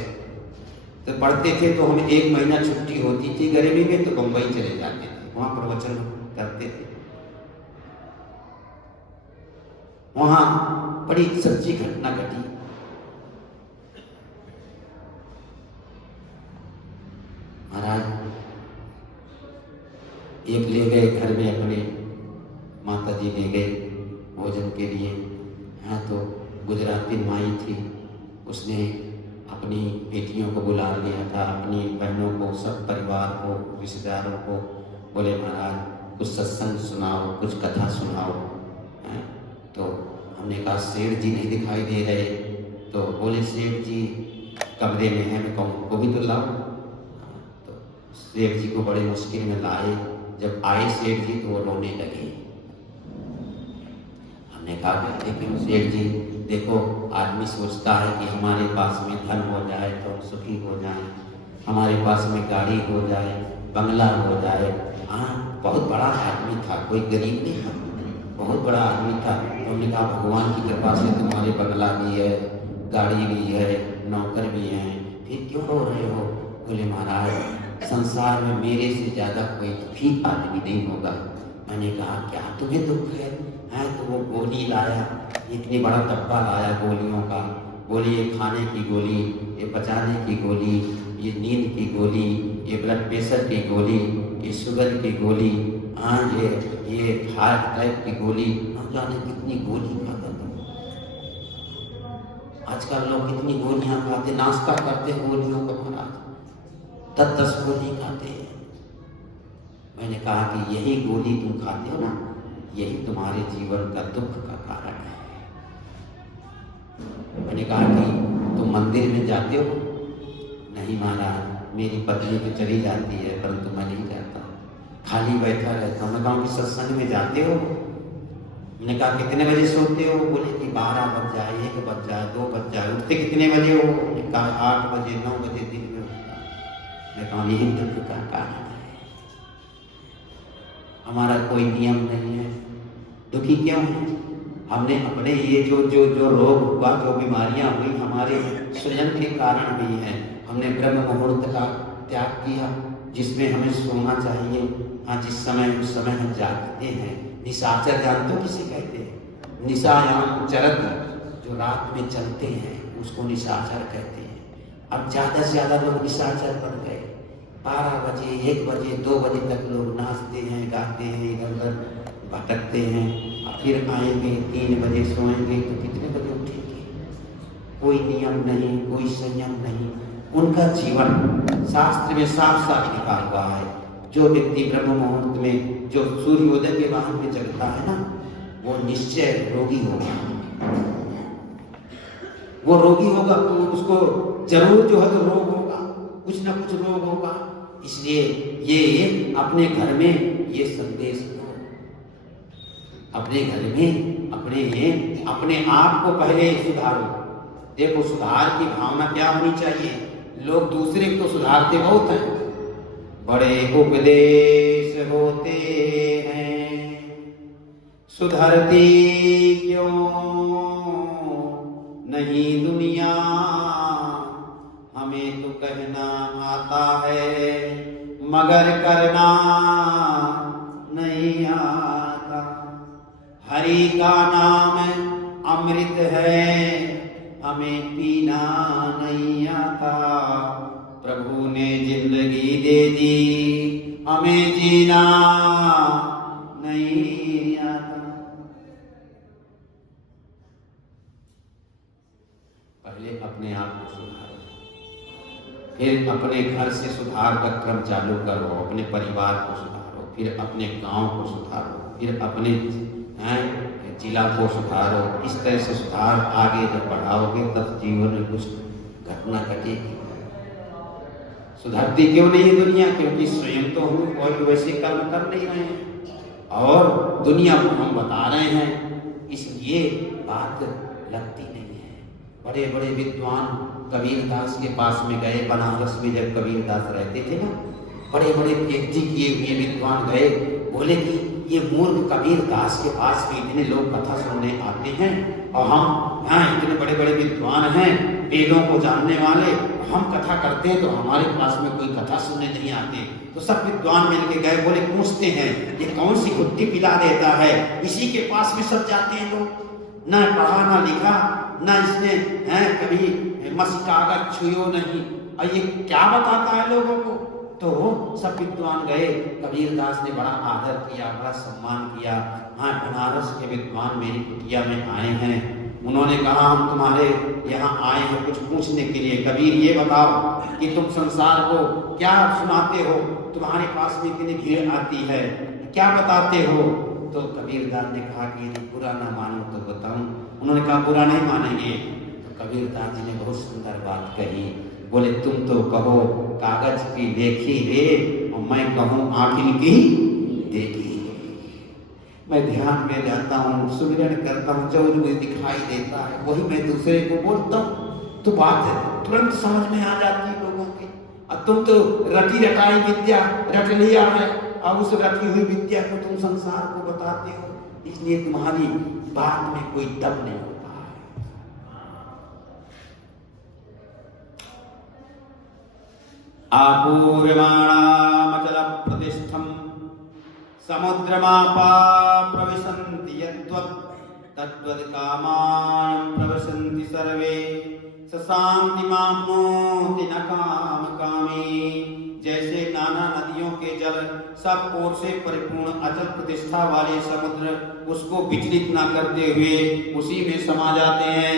तो पढ़ते थे, तो हमें 1 महीना छुट्टी होती थी गर्मी में, तो बम्बई चले जाते थे, वहाँ प्रवचन करते थे। वहाँ बड़ी सच्ची घटना घटी। महाराज एक ले गए घर में, अपने माता जी ले गए भोजन के लिए। हाँ, तो गुजराती माई थी, उसने अपनी बेटियों को बुला लिया था, अपनी बहनों को, सब परिवार को, रिश्तेदारों को। बोले महाराज कुछ सत्संग सुनाओ, कुछ कथा सुनाओ। तो हमने कहा सेठ जी नहीं दिखाई दे रहे, तो बोले सेठ जी कमरे में है, मैं कहूँ उनको भी तो लाओ। तो सेठ जी को बड़े मुश्किल में लाए। जब आए सेठ जी तो वो रोने लगे। हमने कहा कहते क्यों सेठ जी? देखो आदमी सोचता है कि हमारे पास में धन हो जाए तो हम सुखी हो जाएं, हमारे पास में गाड़ी हो जाए, बंगला हो जाए। हाँ, बहुत बड़ा आदमी था, कोई गरीब नहीं था, बहुत बड़ा आदमी था। उन्होंने कहा भगवान की कृपा से तुम्हारे बंगला भी है, गाड़ी भी है, नौकर भी हैं, फिर क्यों रो रहे हो? बोले महाराज संसार में मेरे से ज़्यादा कोई भी आदमी नहीं होगा। मैंने कहा क्या तुम्हें दुख है? तो वो गोली लाया, इतनी बड़ा डब्बा लाया गोलियों का। बोली ये खाने की गोली, ये पचाने की गोली, ये नींद की गोली, ये ब्लड प्रेशर की गोली, ये शुगर की गोली, हाँ ये हार्ट अटैक की गोली। हम जाने कितनी गोली खाता था। आजकल लोग कितनी गोलियां खाते, नाश्ता करते गोलियों का महाराज, 10-10 गोली खाते हैं। मैंने कहा कि यही गोली तुम खाते हो ना, यही तुम्हारे जीवन का दुख का कारण है। मैंने कहा कि तुम मंदिर में जाते हो? नहीं महाराज, मेरी पत्नी तो चली जाती है, परंतु मैं नहीं जाता, खाली बैठा रहता हूँ। मैं कहा कि सत्संग में जाते हो? मैंने कहा कितने बजे सोते हो? बोले कि 12 बज जाए, 1 बज जाए, 2 बज जाए। उठते कितने बजे हो? मैंने कहा 8 बजे, 9 बजे दिन में उठता। मैं कहा यही दुख का कारण है, हमारा कोई नियम नहीं है। दुखी क्यों है? हमने अपने ये जो रोग हुआ, जो बीमारियां हुई, हमारे स्वयं के कारण हुई हैं। हमने ब्रह्म मुहूर्त का त्याग किया, जिसमें हमें सोना चाहिए। हाँ, जिस समय उस समय हम जागते हैं। निशाचर जानते हो किसे कहते हैं? निशायाम चरत, जो रात में चलते हैं उसको निशाचर कहते हैं। अब ज़्यादा से ज़्यादा लोग निशाचर बन गए। 12 बजे, 1 बजे, 2 बजे तक लोग नाचते हैं, गाते हैं, इधर उधर भटकते हैं। और फिर आएंगे 3 बजे, सोएंगे तो कितने बजे उठेंगे? कोई नियम नहीं, कोई संयम नहीं। उनका जीवन शास्त्र में साफ साफ लिखा हुआ है। जो व्यक्ति ब्रह्म मुहूर्त में, जो सूर्योदय के बाद में जगता है ना, वो निश्चय रोगी होगा। वो रोगी होगा, उसको जरूर जो है तो रोग होगा, कुछ ना कुछ रोग होगा। इसलिए ये अपने घर में ये संदेश दो, अपने घर में अपने आप को पहले सुधारो। देखो सुधार की भावना क्या होनी चाहिए? लोग दूसरे को तो सुधारते बहुत हैं, बड़े उपदेश होते हैं, सुधरती क्यों नहीं दुनिया? हमें तो कहना आता है मगर करना नहीं आता। हरि का नाम अमृत है, हमें पीना नहीं आता। प्रभु ने जिंदगी दे दी, हमें जीना नहीं आता। पहले अपने आप को सुधारो, फिर अपने घर से सुधार का क्रम चालू करो, अपने परिवार को सुधारो, फिर अपने गांव को सुधारो, फिर अपने शीला को सुधारो, इस तरह से सुधार आगे जब बढ़ाओगे तब जीवन में कुछ घटना घटेगी। सुधरती क्यों नहीं है दुनिया? क्योंकि स्वयं तो हम कोई वैसे कर्म कर नहीं रहे हैं और दुनिया को हम बता रहे हैं, इसलिए बात लगती नहीं है। बड़े बड़े विद्वान कबीरदास के पास में गए, बनारस में जब कबीरदास रहते थे ना, बड़े बड़े PhD किए हुए विद्वान गए, बोले कि ये मूर्ख कबीरदास के पास में इतने लोग कथा सुनने आते हैं और हम यहाँ इतने बड़े बड़े विद्वान हैं, वेदों को जानने वाले, हम कथा करते हैं तो हमारे पास में कोई कथा सुनने नहीं आते। तो सब विद्वान मिलके गए, बोले पूछते हैं ये कौन सी गुत्ती पिला देता है, इसी के पास में सब जाते हैं लोग, ना पढ़ा ना लिखा, ना इसने कभी मसी कागज छुयो नहीं, और ये क्या बताता है लोगों को। तो सब विद्वान गए, कबीरदास ने बड़ा आदर किया, बड़ा सम्मान किया। हाँ, बनारस के विद्वान मेरी कुटिया में आए हैं, उन्होंने कहा हम तुम्हारे यहाँ आए हैं कुछ पूछने के लिए। कबीर ये बताओ कि तुम संसार को क्या सुनाते हो, तुम्हारे पास में इतनी भीड़ आती है, क्या बताते हो। तो कबीरदास ने कहा कि यदि बुरा ना मानो तो बताऊं। उन्होंने कहा बुरा नहीं मानेंगे। तो कबीरदास जी ने बहुत सुंदर बात कही, बोले तुम तो कहो कागज की लेखी रे और मैं कहूँ आँखिन की देखी। मैं ध्यान में जाता हूँ, सुमिरन करता हूँ, जो मुझे दिखाई देता है वही मैं दूसरे को बोलता हूँ, तो बात तुरंत समझ में आ जाती है लोगों की। और तुम तो रटी रटाई विद्या रट लिया है और उस रटी हुई विद्या को तुम संसार को बताते हो, इसलिए तुम्हारी बात में कोई दम नहीं होता है। आपूर्यमाणामचल प्रतिष्ठम समुद्रमापा प्रविशन्ति यद्वत् तद्वत् कामायं प्रविशन्ति सर्वे स शान्ति माप्नोति न काम कामी। जैसे नाना नदियों के जल सब ओर से परिपूर्ण अचल प्रतिष्ठा वाले समुद्र उसको विचलित न करते हुए उसी में समा जाते हैं।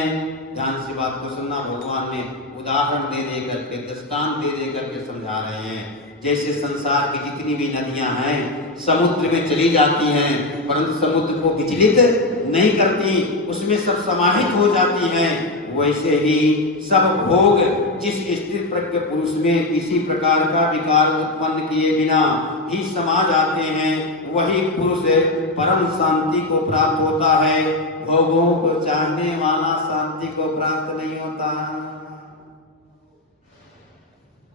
ध्यान से बात को सुनना, भगवान ने उदाहरण दे दे करके, दृष्टांत दे दे करके समझा रहे हैं। जैसे संसार की जितनी भी नदियां हैं समुद्र में चली जाती हैं, परंतु समुद्र को विचलित नहीं करती, उसमें सब समाहित हो जाती हैं, वैसे ही सब भोग जिस स्थिर प्रज्ञ पुरुष में किसी प्रकार का विकार उत्पन्न किए बिना ही समा जाते हैं, वही पुरुष परम शांति को प्राप्त होता है। भोगों को चाहने वाला शांति को प्राप्त नहीं होता।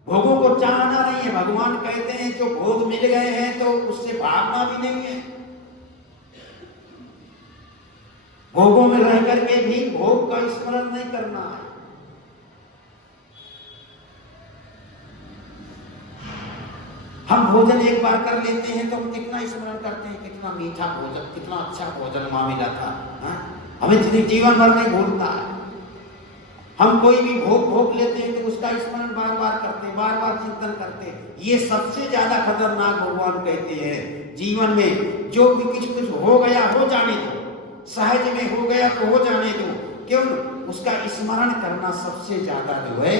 भोगों को चाहना नहीं है। भगवान कहते हैं जो भोग मिल गए हैं तो उससे भागना भी नहीं है। भोगों में रह करके भी भोग का स्मरण नहीं करना है। हम भोजन एक बार कर लेते हैं तो हम कितना स्मरण करते हैं, कितना मीठा भोजन, कितना अच्छा भोजन वहां मिला था, हमें जीवन भर नहीं भूलता है। हम कोई भी भोग लेते हैं तो उसका स्मरण बार बार करते हैं, बार बार चिंतन करते हैं। ये सबसे ज्यादा खतरनाक भगवान कहते हैं। जीवन में जो भी कुछ हो गया हो जाने दो, सहज में हो गया तो हो जाने दो, क्यों उसका स्मरण करना सबसे ज्यादा जो है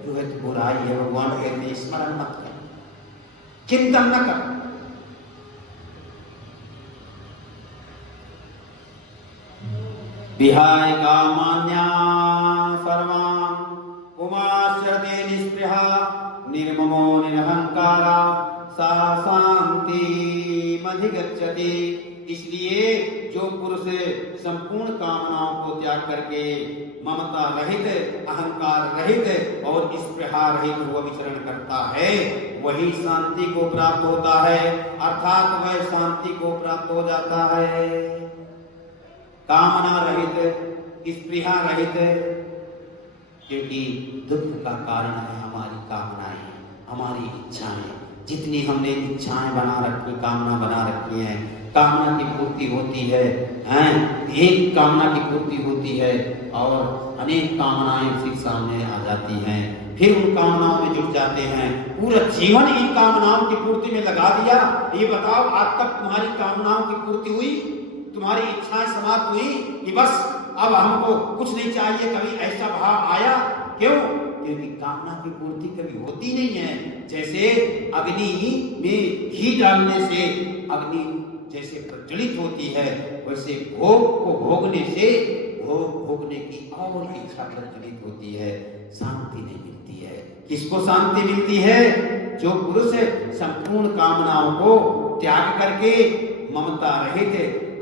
तो बुराई है। भगवान कहते हैं स्मरण मत कर, चिंतन न कर। विहाय कामान्या सर्वान् उमाश्रते निस्पृहा निर्ममो निरहंकारा सा शान्तिमधिगच्छति। इसलिए जो पुरुष संपूर्ण कामनाओं को त्याग करके ममता रहित, अहंकार रहित और स्पृहा रहित हुआ विचरण करता है वही शांति को प्राप्त होता है, अर्थात वह शांति को प्राप्त हो जाता है। कामना रहित, स्पृहा रहित, क्योंकि दुख का कारण है हमारी कामनाएं, हमारी इच्छाएं। जितनी हमने इच्छाएं बना रखी, कामना बना रखी हैं, कामना की पूर्ति होती है, एक कामना की पूर्ति होती है और अनेक कामनाएं फिर सामने आ जाती हैं, फिर उन कामनाओं में जुट जाते हैं। पूरा जीवन इन कामनाओं की पूर्ति में लगा दिया। ये बताओ आज तक तुम्हारी कामनाओं की पूर्ति हुई? तुम्हारी इच्छाएं समाप्त हुई कि बस अब हमको कुछ नहीं चाहिए? कभी ऐसा भाव आया? क्यों? क्योंकि कामना की पूर्ति कभी होती नहीं है। जैसे अग्नि में घी डालने से अग्नि जैसे प्रज्वलित होती है, वैसे भोग को भोगने से भोग भोगने की और इच्छा प्रज्वलित होती है, शांति नहीं मिलती है। किसको शांति मिलती है? जो पुरुष संपूर्ण कामनाओं को त्याग करके ममता रहित,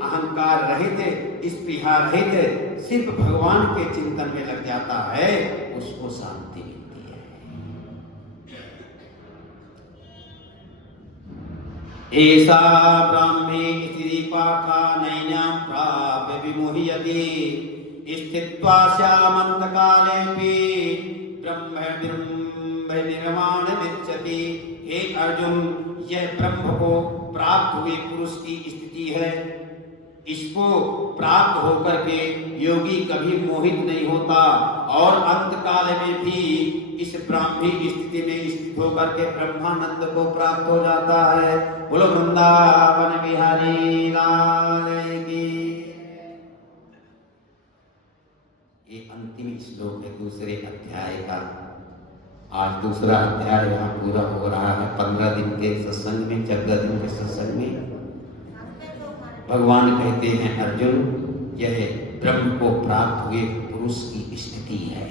अहंकार रहित, स्पृहा रहित सिर्फ भगवान के चिंतन में लग जाता है, उसको शांति मिलती है। ऐसा ब्राह्मी स्त्री पाठा नैनां प्राप्य विमुह्यति स्थित्वा श्यामन्त कालेऽपि ब्रह्म निर्वाण विच्यति। हे अर्जुन, यह ब्रह्म को प्राप्त हुए पुरुष की स्थिति है। इसको प्राप्त होकर के योगी कभी मोहित नहीं होता और अंत काल में भी इस ब्राह्मी स्थिति में स्थित होकर के ब्रह्मानंद को प्राप्त हो जाता है। बोलो वृंदावन बिहारी लाल की। ये अंतिम श्लोक है दूसरे अध्याय का। आज दूसरा अध्याय यहाँ पूरा हो रहा है 15 दिन के सत्संग में, 14 दिन के सत्संग में। भगवान कहते हैं अर्जुन, यह ब्रह्म को प्राप्त हुए पुरुष की स्थिति है,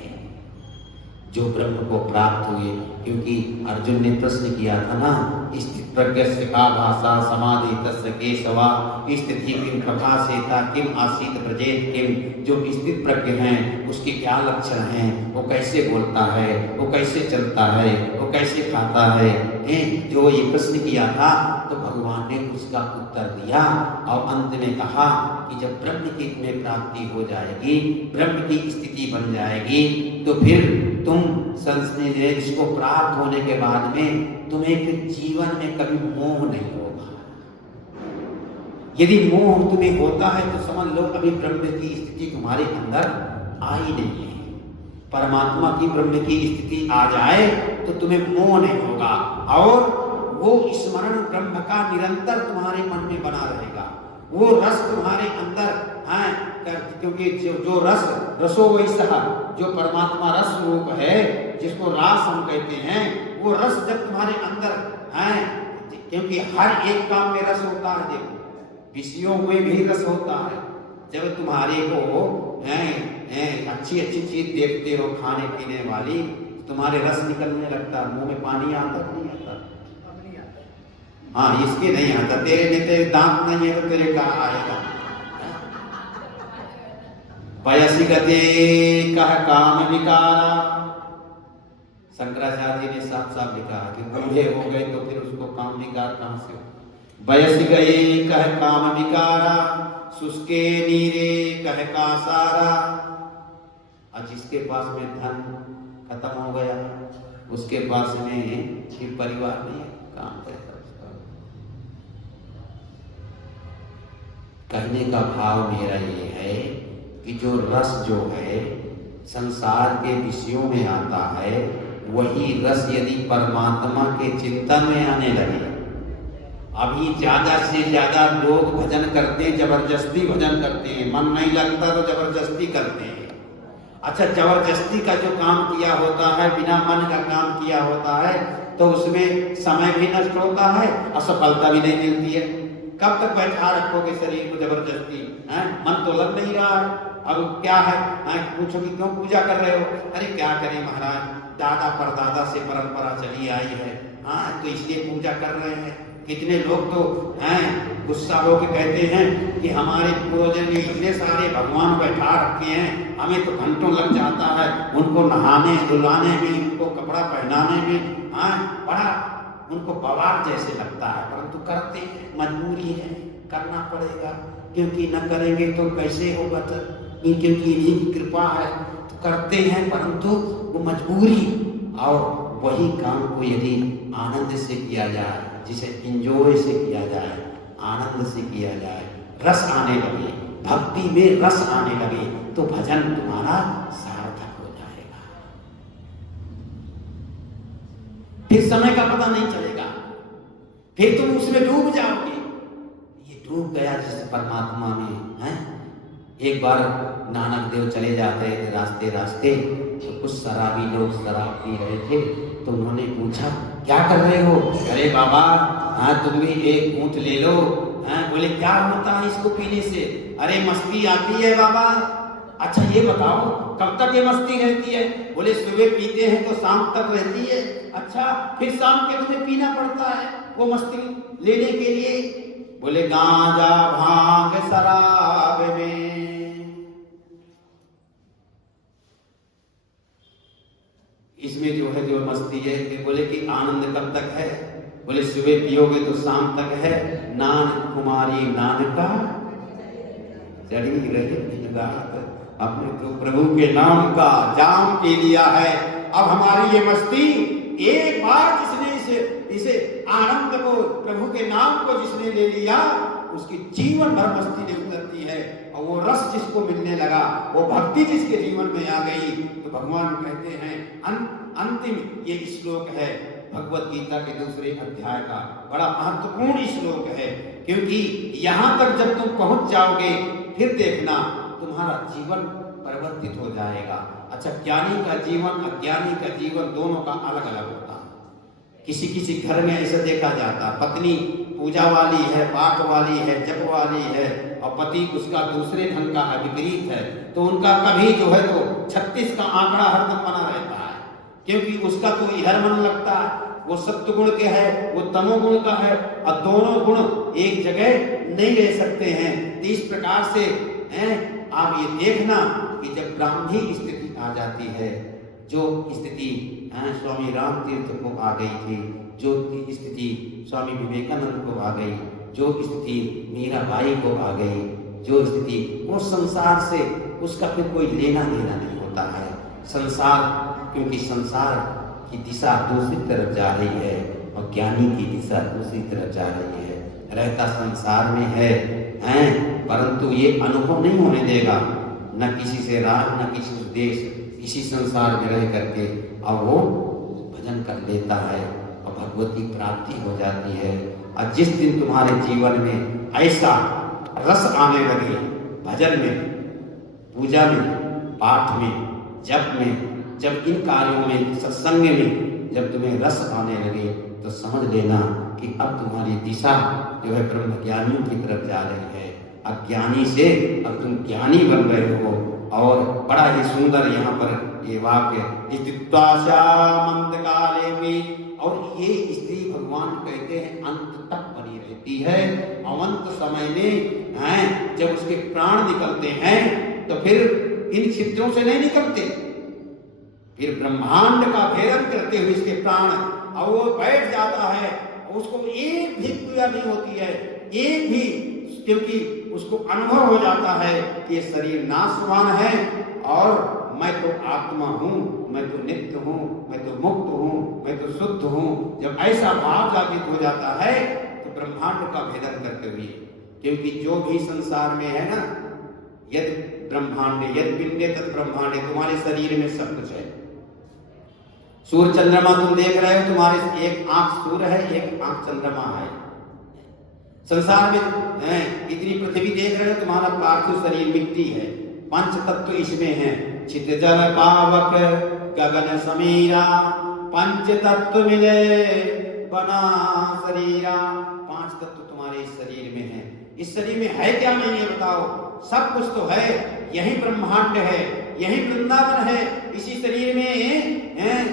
जो ब्रह्म को प्राप्त हुए। क्योंकि अर्जुन ने प्रश्न किया था ना, स्थित प्रज्ञस्य का भाषा समाधि तस्य केशवा स्थिति किम प्रभासेता किम आसीत ब्रजेत किम। जो स्थित प्रज्ञ हैं उसके क्या लक्षण हैं, वो कैसे बोलता है, वो कैसे चलता है, वो कैसे खाता है, जो ये प्रश्न किया था तो भगवान ने उसका उत्तर दिया और अंत में कहा कि जब ब्रह्म की तुम्हें प्राप्ति हो जाएगी, ब्रह्म की स्थिति बन जाएगी, तो फिर तुम इसको प्राप्त होने के बाद में तुम्हें जीवन में कभी मोह नहीं होगा। यदि मोह तुम्हें होता है तो समझ लो अभी ब्रह्म की स्थिति तुम्हारे अंदर आई नहीं है। परमात्मा की ब्रह्म की स्थिति आ जाए तो तुम्हें मोह नहीं होगा और वो स्मरण ब्रह्म का निरंतर तुम्हारे मन में बना रहेगा। वो रस तुम्हारे अंदर है, क्योंकि जो रसो वैसा, जो परमात्मा रस रूप है, जिसको रास हम कहते हैं, वो रस जब तुम्हारे अंदर है, क्योंकि हर एक काम में रस होता है। देखो विषयों में भी रस होता है। जब तुम्हारे को अच्छी अच्छी चीज देखते हो खाने पीने वाली, तुम्हारे रस निकलने लगता, मुंह में पानी आता नहीं आता? हाँ, इसके नहीं आता। तेरे में तेरे दांत नहीं है तो तेरे कहाँ आएगा? पयसी गते कह काम विकारा। शंकराचार्य ने साफ साफ लिखा कि बूढ़े हो गए तो फिर उसको काम विकार कहां से हो। बयसी गए कह काम विकारा, सुस्के नीरे कह का सारा। और जिसके पास में धन खत्म हो गया, उसके पास में फिर परिवार नहीं, काम करता। कहने का भाव मेरा ये है कि जो रस जो है संसार के विषयों में आता है, वही रस यदि परमात्मा के चिंतन में आने लगे। अभी ज्यादा से ज्यादा लोग भजन करते हैं, जबरदस्ती भजन करते हैं, मन नहीं लगता तो जबरदस्ती करते हैं। अच्छा, जबरदस्ती का जो काम किया होता है, बिना मन का काम किया होता है, तो उसमें समय भी नष्ट होता है, असफलता भी नहीं मिलती है। कब तक बैठा रखोगे शरीर को जबरदस्ती? मन तो लग नहीं रहा है। अब क्या है, पूछो कि क्यों पूजा कर रहे हो? अरे क्या करें महाराज, दादा परदादा से परंपरा चली आई है, तो इसलिए पूजा कर रहे हैं। कितने लोग तो गुस्सा होकर कहते हैं कि हमारे पूर्वजों ने इतने सारे भगवान बैठा रखे हैं, हमें तो घंटों लग जाता है उनको नहाने धुलाने में, उनको कपड़ा पहनाने में, बड़ा उनको बवाल जैसे लगता है, परंतु करते हैं, मजबूरी है, करना पड़ेगा। क्योंकि न करेंगे तो कैसे होगा? क्योंकि इन्हीं की कृपा है तो करते हैं, परंतु वो मजबूरी। और वही काम को यदि आनंद से किया जाए, जिसे इंजॉय से किया जाए, आनंद से किया जाए, रस आने लगे, भक्ति में रस आने लगे, तो भजन तुम्हारा सार्थक हो जाएगा। फिर समय का पता नहीं चलेगा, फिर तुम उसमें डूब जाओगे। ये डूब गया जिस परमात्मा में है। एक बार नानक देव चले जाते थे रास्ते रास्ते, तो कुछ शराबी लोग शराब पी रहे थे, तो उन्होंने पूछा क्या कर रहे हो? अरे बाबा, तुम भी एक घूंट ले लो, बोले क्या होता है इसको पीने से? अरे मस्ती आती है बाबा। अच्छा ये बताओ कब तक ये मस्ती रहती है? बोले सुबह पीते हैं तो शाम तक रहती है। अच्छा फिर शाम के तुम्हें पीना पड़ता है वो मस्ती लेने के लिए? बोले गांजा भांग शराब में। इसमें जो है जो मस्ती है, बोले कि आनंद कब तक है? बोले सुबह पियोगे तो शाम तक है। नान कुमारी नान का चढ़ी रही रात, अपने तो प्रभु के नाम का जाम पी लिया है। अब हमारी ये मस्ती एक बार जिसने इसे आनंद को, प्रभु के नाम को जिसने ले लिया, उसकी जीवन भर मस्ती नहीं उतरती है। और वो रस जिसको मिलने लगा, वो भक्ति जिसके जीवन में आ गई, तो भगवान कहते हैं अंतिम ये श्लोक है भगवत गीता के दूसरे अध्याय का, बड़ा महत्वपूर्ण श्लोक है। क्योंकि यहां तक जब तुम पहुंच जाओगे फिर देखना तुम्हारा जीवन परिवर्तित हो जाएगा। अच्छा ज्ञानी का जीवन अज्ञानी का जीवन दोनों का अलग अलग होता है। किसी किसी घर में ऐसा देखा जाता, पत्नी पूजा वाली है, पाठ वाली है, जप वाली है, और पति उसका दूसरे ढंग का है, विपरीत है, तो उनका कभी जो है तो 36 का आंकड़ा हरदम बना रहता है। क्योंकि उसका तो इधर मन लगता है, वो सत्व गुण के है, वो तमोगुण का है, और दोनों गुण एक जगह नहीं रह सकते हैं। तो इस प्रकार से आप ये देखना कि जब ब्राह्मी स्थिति आ जाती है, जो स्थिति स्वामी राम तीर्थ को आ गई थी, जो स्थिति स्वामी विवेकानंद को आ गई, जो स्थिति मीराबाई को आ गई, जो स्थिति वो संसार से उसका फिर कोई लेना देना नहीं होता है। संसार, क्योंकि संसार की दिशा दूसरी तरफ जा रही है और ज्ञानी की दिशा दूसरी तरफ जा रही है। रहता संसार में है परंतु ये अनुभव नहीं होने देगा, न किसी से राग न किसी से देश, इसी संसार में रह करके और वो भजन कर लेता है और भगवती प्राप्ति हो जाती है। और जिस दिन तुम्हारे जीवन में ऐसा रस आने लगे, भजन में, पूजा में, पाठ में, जप में, जब इन कार्यों में, सत्संग में जब तुम्हें रस आने लगे, तो समझ लेना कि अब तुम्हारी दिशा जो है ब्रह्म ज्ञानियों की तरफ जा रही है। अज्ञानी से अब तुम ज्ञानी बन रहे हो। और बड़ा ही सुंदर यहाँ पर ये वाक्य, मंद काले में, और ये स्त्री भगवान कहते हैं अंत तक बनी रहती है। अनंत समय में जब उसके प्राण निकलते हैं तो फिर इन छिद्रों से नहीं निकलते, फिर ब्रह्मांड का भेदन करते हुए इसके प्राण, और वो बैठ जाता है, उसको एक भी क्रिया नहीं होती है, एक भी, क्योंकि उसको अनुभव हो जाता है कि ये शरीर नाशवान है और मैं तो आत्मा हूँ, मैं तो नित्य हूँ, मैं तो मुक्त हूँ, मैं तो शुद्ध हूँ। जब ऐसा भाव जागृत हो जाता है तो ब्रह्मांड का भेदन करते हुए, क्योंकि जो भी संसार में है ना, यद ब्रह्मांडे यद पिंडे तद ब्रह्मांडे, तुम्हारे शरीर में सब कुछ है। सूर्य चंद्रमा तुम देख रहे हो, तुम्हारे एक आंख सूर्य है, एक आंख चंद्रमा है। संसार में इतनी पृथ्वी देख रहे हो, तुम्हारा पार्थिव शरीर मिट्टी है। पंच तत्व इसमें है, चित जल पावक गगन समीरा, पंच तत्व मिले बना शरीरा। पांच तत्व तुम्हारे इस शरीर में है। इस शरीर में है क्या नहीं है बताओ? सब कुछ तो है, यही ब्रह्मांड है, यही वृंदावन है, इसी शरीर में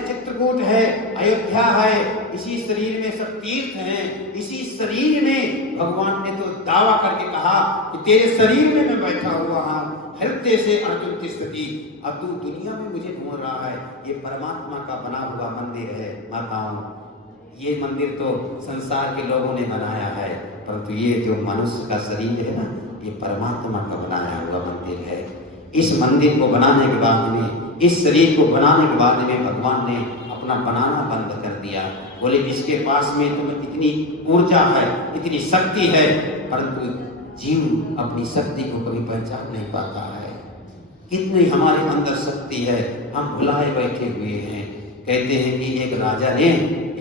चित्रकूट है, अयोध्या है, इसी शरीर में सब तीर्थ हैं, इसी शरीर में भगवान ने तो दावा करके कहा कि तेरे शरीर में मैं बैठा हुआ हूँ, हृदय से अर्जुन की स्थिति। अब तू दुनिया में मुझे ढूंढ रहा है, ये परमात्मा का बना हुआ मंदिर है। माताओं, ये मंदिर तो संसार के लोगों ने बनाया है, परंतु ये जो मनुष्य का शरीर है ना, ये परमात्मा का बनाया हुआ मंदिर है। इस मंदिर को बनाने के बाद में, इस शरीर को बनाने के बाद में भगवान ने अपना बनाना बंद कर दिया। बोले इसके पास में तुम्हें इतनी ऊर्जा है, इतनी शक्ति है, परंतु जीव अपनी शक्ति को कभी पहचान नहीं पाता है। कितनी हमारे अंदर शक्ति है, हम भुलाए बैठे हुए हैं। कहते हैं कि एक राजा ने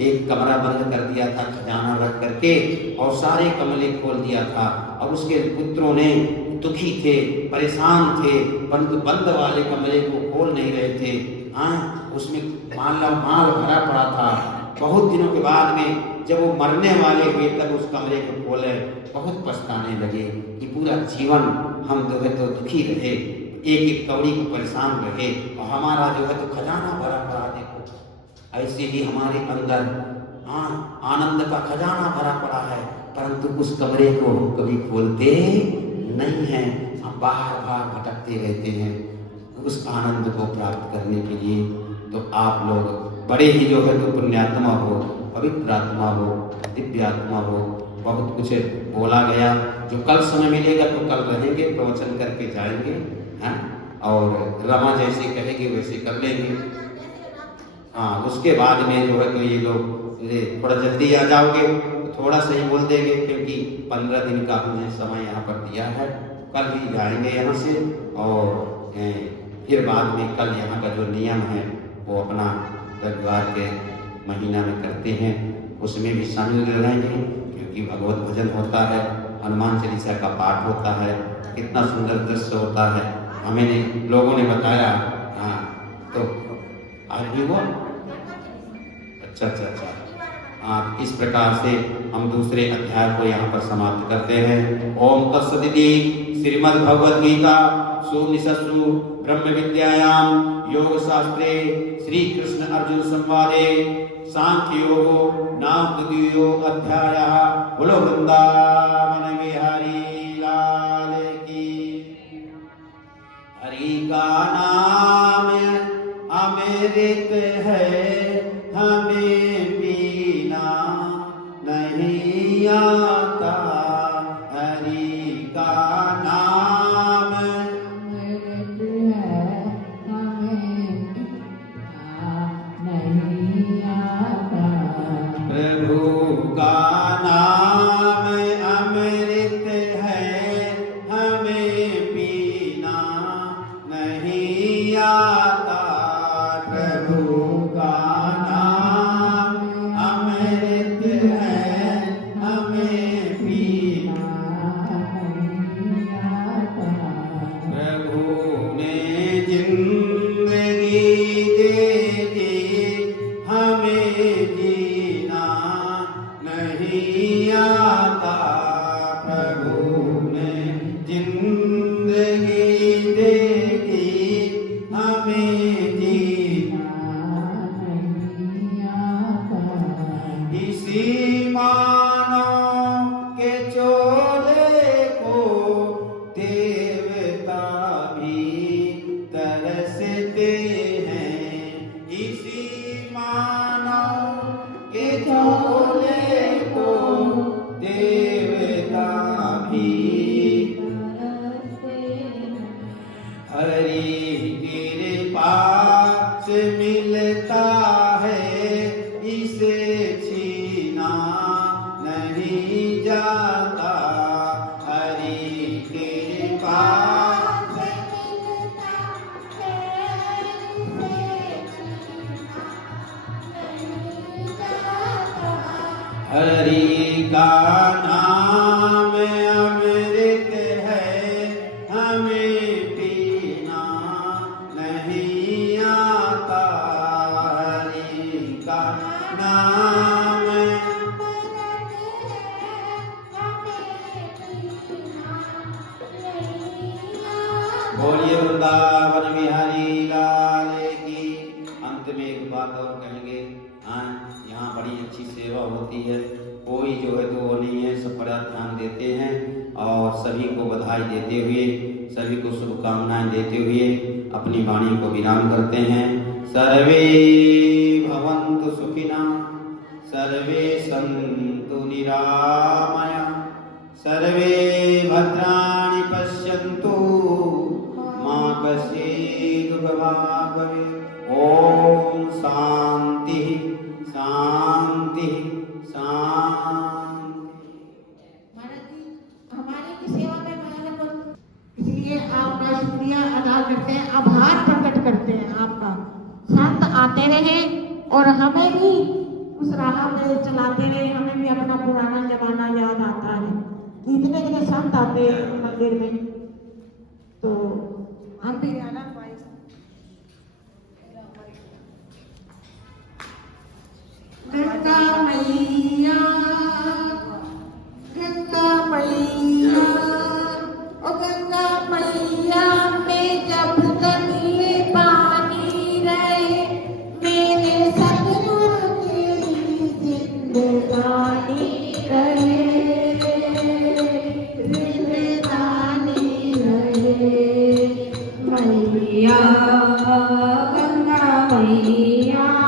एक कमरा बंद कर दिया था, खजाना रख करके, और सारे कमरे खोल दिया था, और उसके पुत्रों ने दुखी थे, परेशान थे, परंतु बंद वाले कमरे को खोल नहीं रहे थे। उसमें माल भरा पड़ा था। बहुत दिनों के बाद में जब वो मरने वाले हुए तब उस कमरे को खोले। बहुत पछताने लगे कि पूरा जीवन हम जो है तो दुखी रहे, एक एक कौड़ी को परेशान रहे और हमारा जो है तो खजाना भरा पड़ा। देखो ऐसे ही हमारे अंदर आनंद का खजाना भरा पड़ा है, परंतु उस कमरे को हम कभी खोलते नहीं हैं, हम बाहर बाहर भटकते रहते हैं उस आनंद को प्राप्त करने के लिए। तो आप लोग बड़े ही जो है तो पुण्यात्मा हो, पवित्र आत्मा हो, दिव्य आत्मा हो। बहुत कुछ बोला गया, जो कल समय मिलेगा तो कल रहेंगे, प्रवचन करके जाएंगे, हैं, और रमा जैसे कहेंगे वैसे कर लेंगे। हाँ, उसके बाद में जो है तो ये लोग थोड़ा जल्दी आ जाओगे तो थोड़ा सा ही बोल देंगे, क्योंकि 15 दिन का हमने समय यहाँ पर दिया है। कल ही जाएंगे यहाँ से और फिर बाद में कल यहाँ का जो नियम है वो अपना रविवार के महीना में करते हैं, उसमें भी शामिल रहेंगे, क्योंकि भगवत भजन होता है, हनुमान चालीसा का पाठ होता है, कितना सुंदर दृश्य होता है, हमें लोगों ने बताया। हाँ, तो आज भी हुआ। अच्छा। इस प्रकार से हम दूसरे अध्याय को यहाँ पर समाप्त करते हैं। ओम तत्सदिति श्रीमद् भगवद गीता सुनिशस्रु ब्रह्म विद्यायाम योग शास्त्रे श्री कृष्ण अर्जुन संवादे सांख्य योगो नाम द्वितीयो अध्यायः। बोलो वृंदावन बिहारी लाल की। हरि का नाम अमृत है, हमें पीना नहीं आता। हरि का नाम अमृत है, हमें पीना नहीं आता। प्रभु का नाम अमृत है, हमें पीना नहीं आता। प्रभु का नाम अमृत है, हमें पीना नहीं आता। प्रभु ने जिंदगी दे दी, हमें जीना नहीं आता। प्रभु ने जिंदगी दे दी, हमें जीना नहीं आता। इसी मानव के चोले को देवता भी तरसते हैं। इसी मानव के चोले को देवता भी। हरि कृपा से मिलता है, इसे छीना नहीं जाता। हरि कृपा से हरि का नाम अमृत है, हमें पीना नहीं आता। हरि का नाम बोलिए वृंदावन बिहारी लाल की। अंत में एक बात और कहेंगे, हाँ, यहाँ बड़ी अच्छी सेवा होती है, कोई जो है तो वो नहीं है, सब बड़ा ध्यान देते हैं और सभी को बधाई देते हुए, सभी को शुभकामनाएं देते हुए अपनी वाणी को विराम करते हैं। सर्वे भवन्तु सुखिनः, सर्वे सन्तु निरामया, सर्वे भद्राणि पश्यन्तु, मा कश्चित् दुःखभाग् भवेत्। ओम शांति शांति शांति। महाराज जी, हमारी की सेवा में महाराज को इसलिए आपका शुक्रिया अदा करते हैं, आभार प्रकट करते हैं आपका। संत आते रहे और हमें भी उस राह में चलाते रहे, हमें भी अपना पुराना जमाना याद आता है कि इतने इतने संत आते हैं मंदिर में, तो हम भी आना पाए। गंगा मैया, गंगा मैया। या गंगा मैया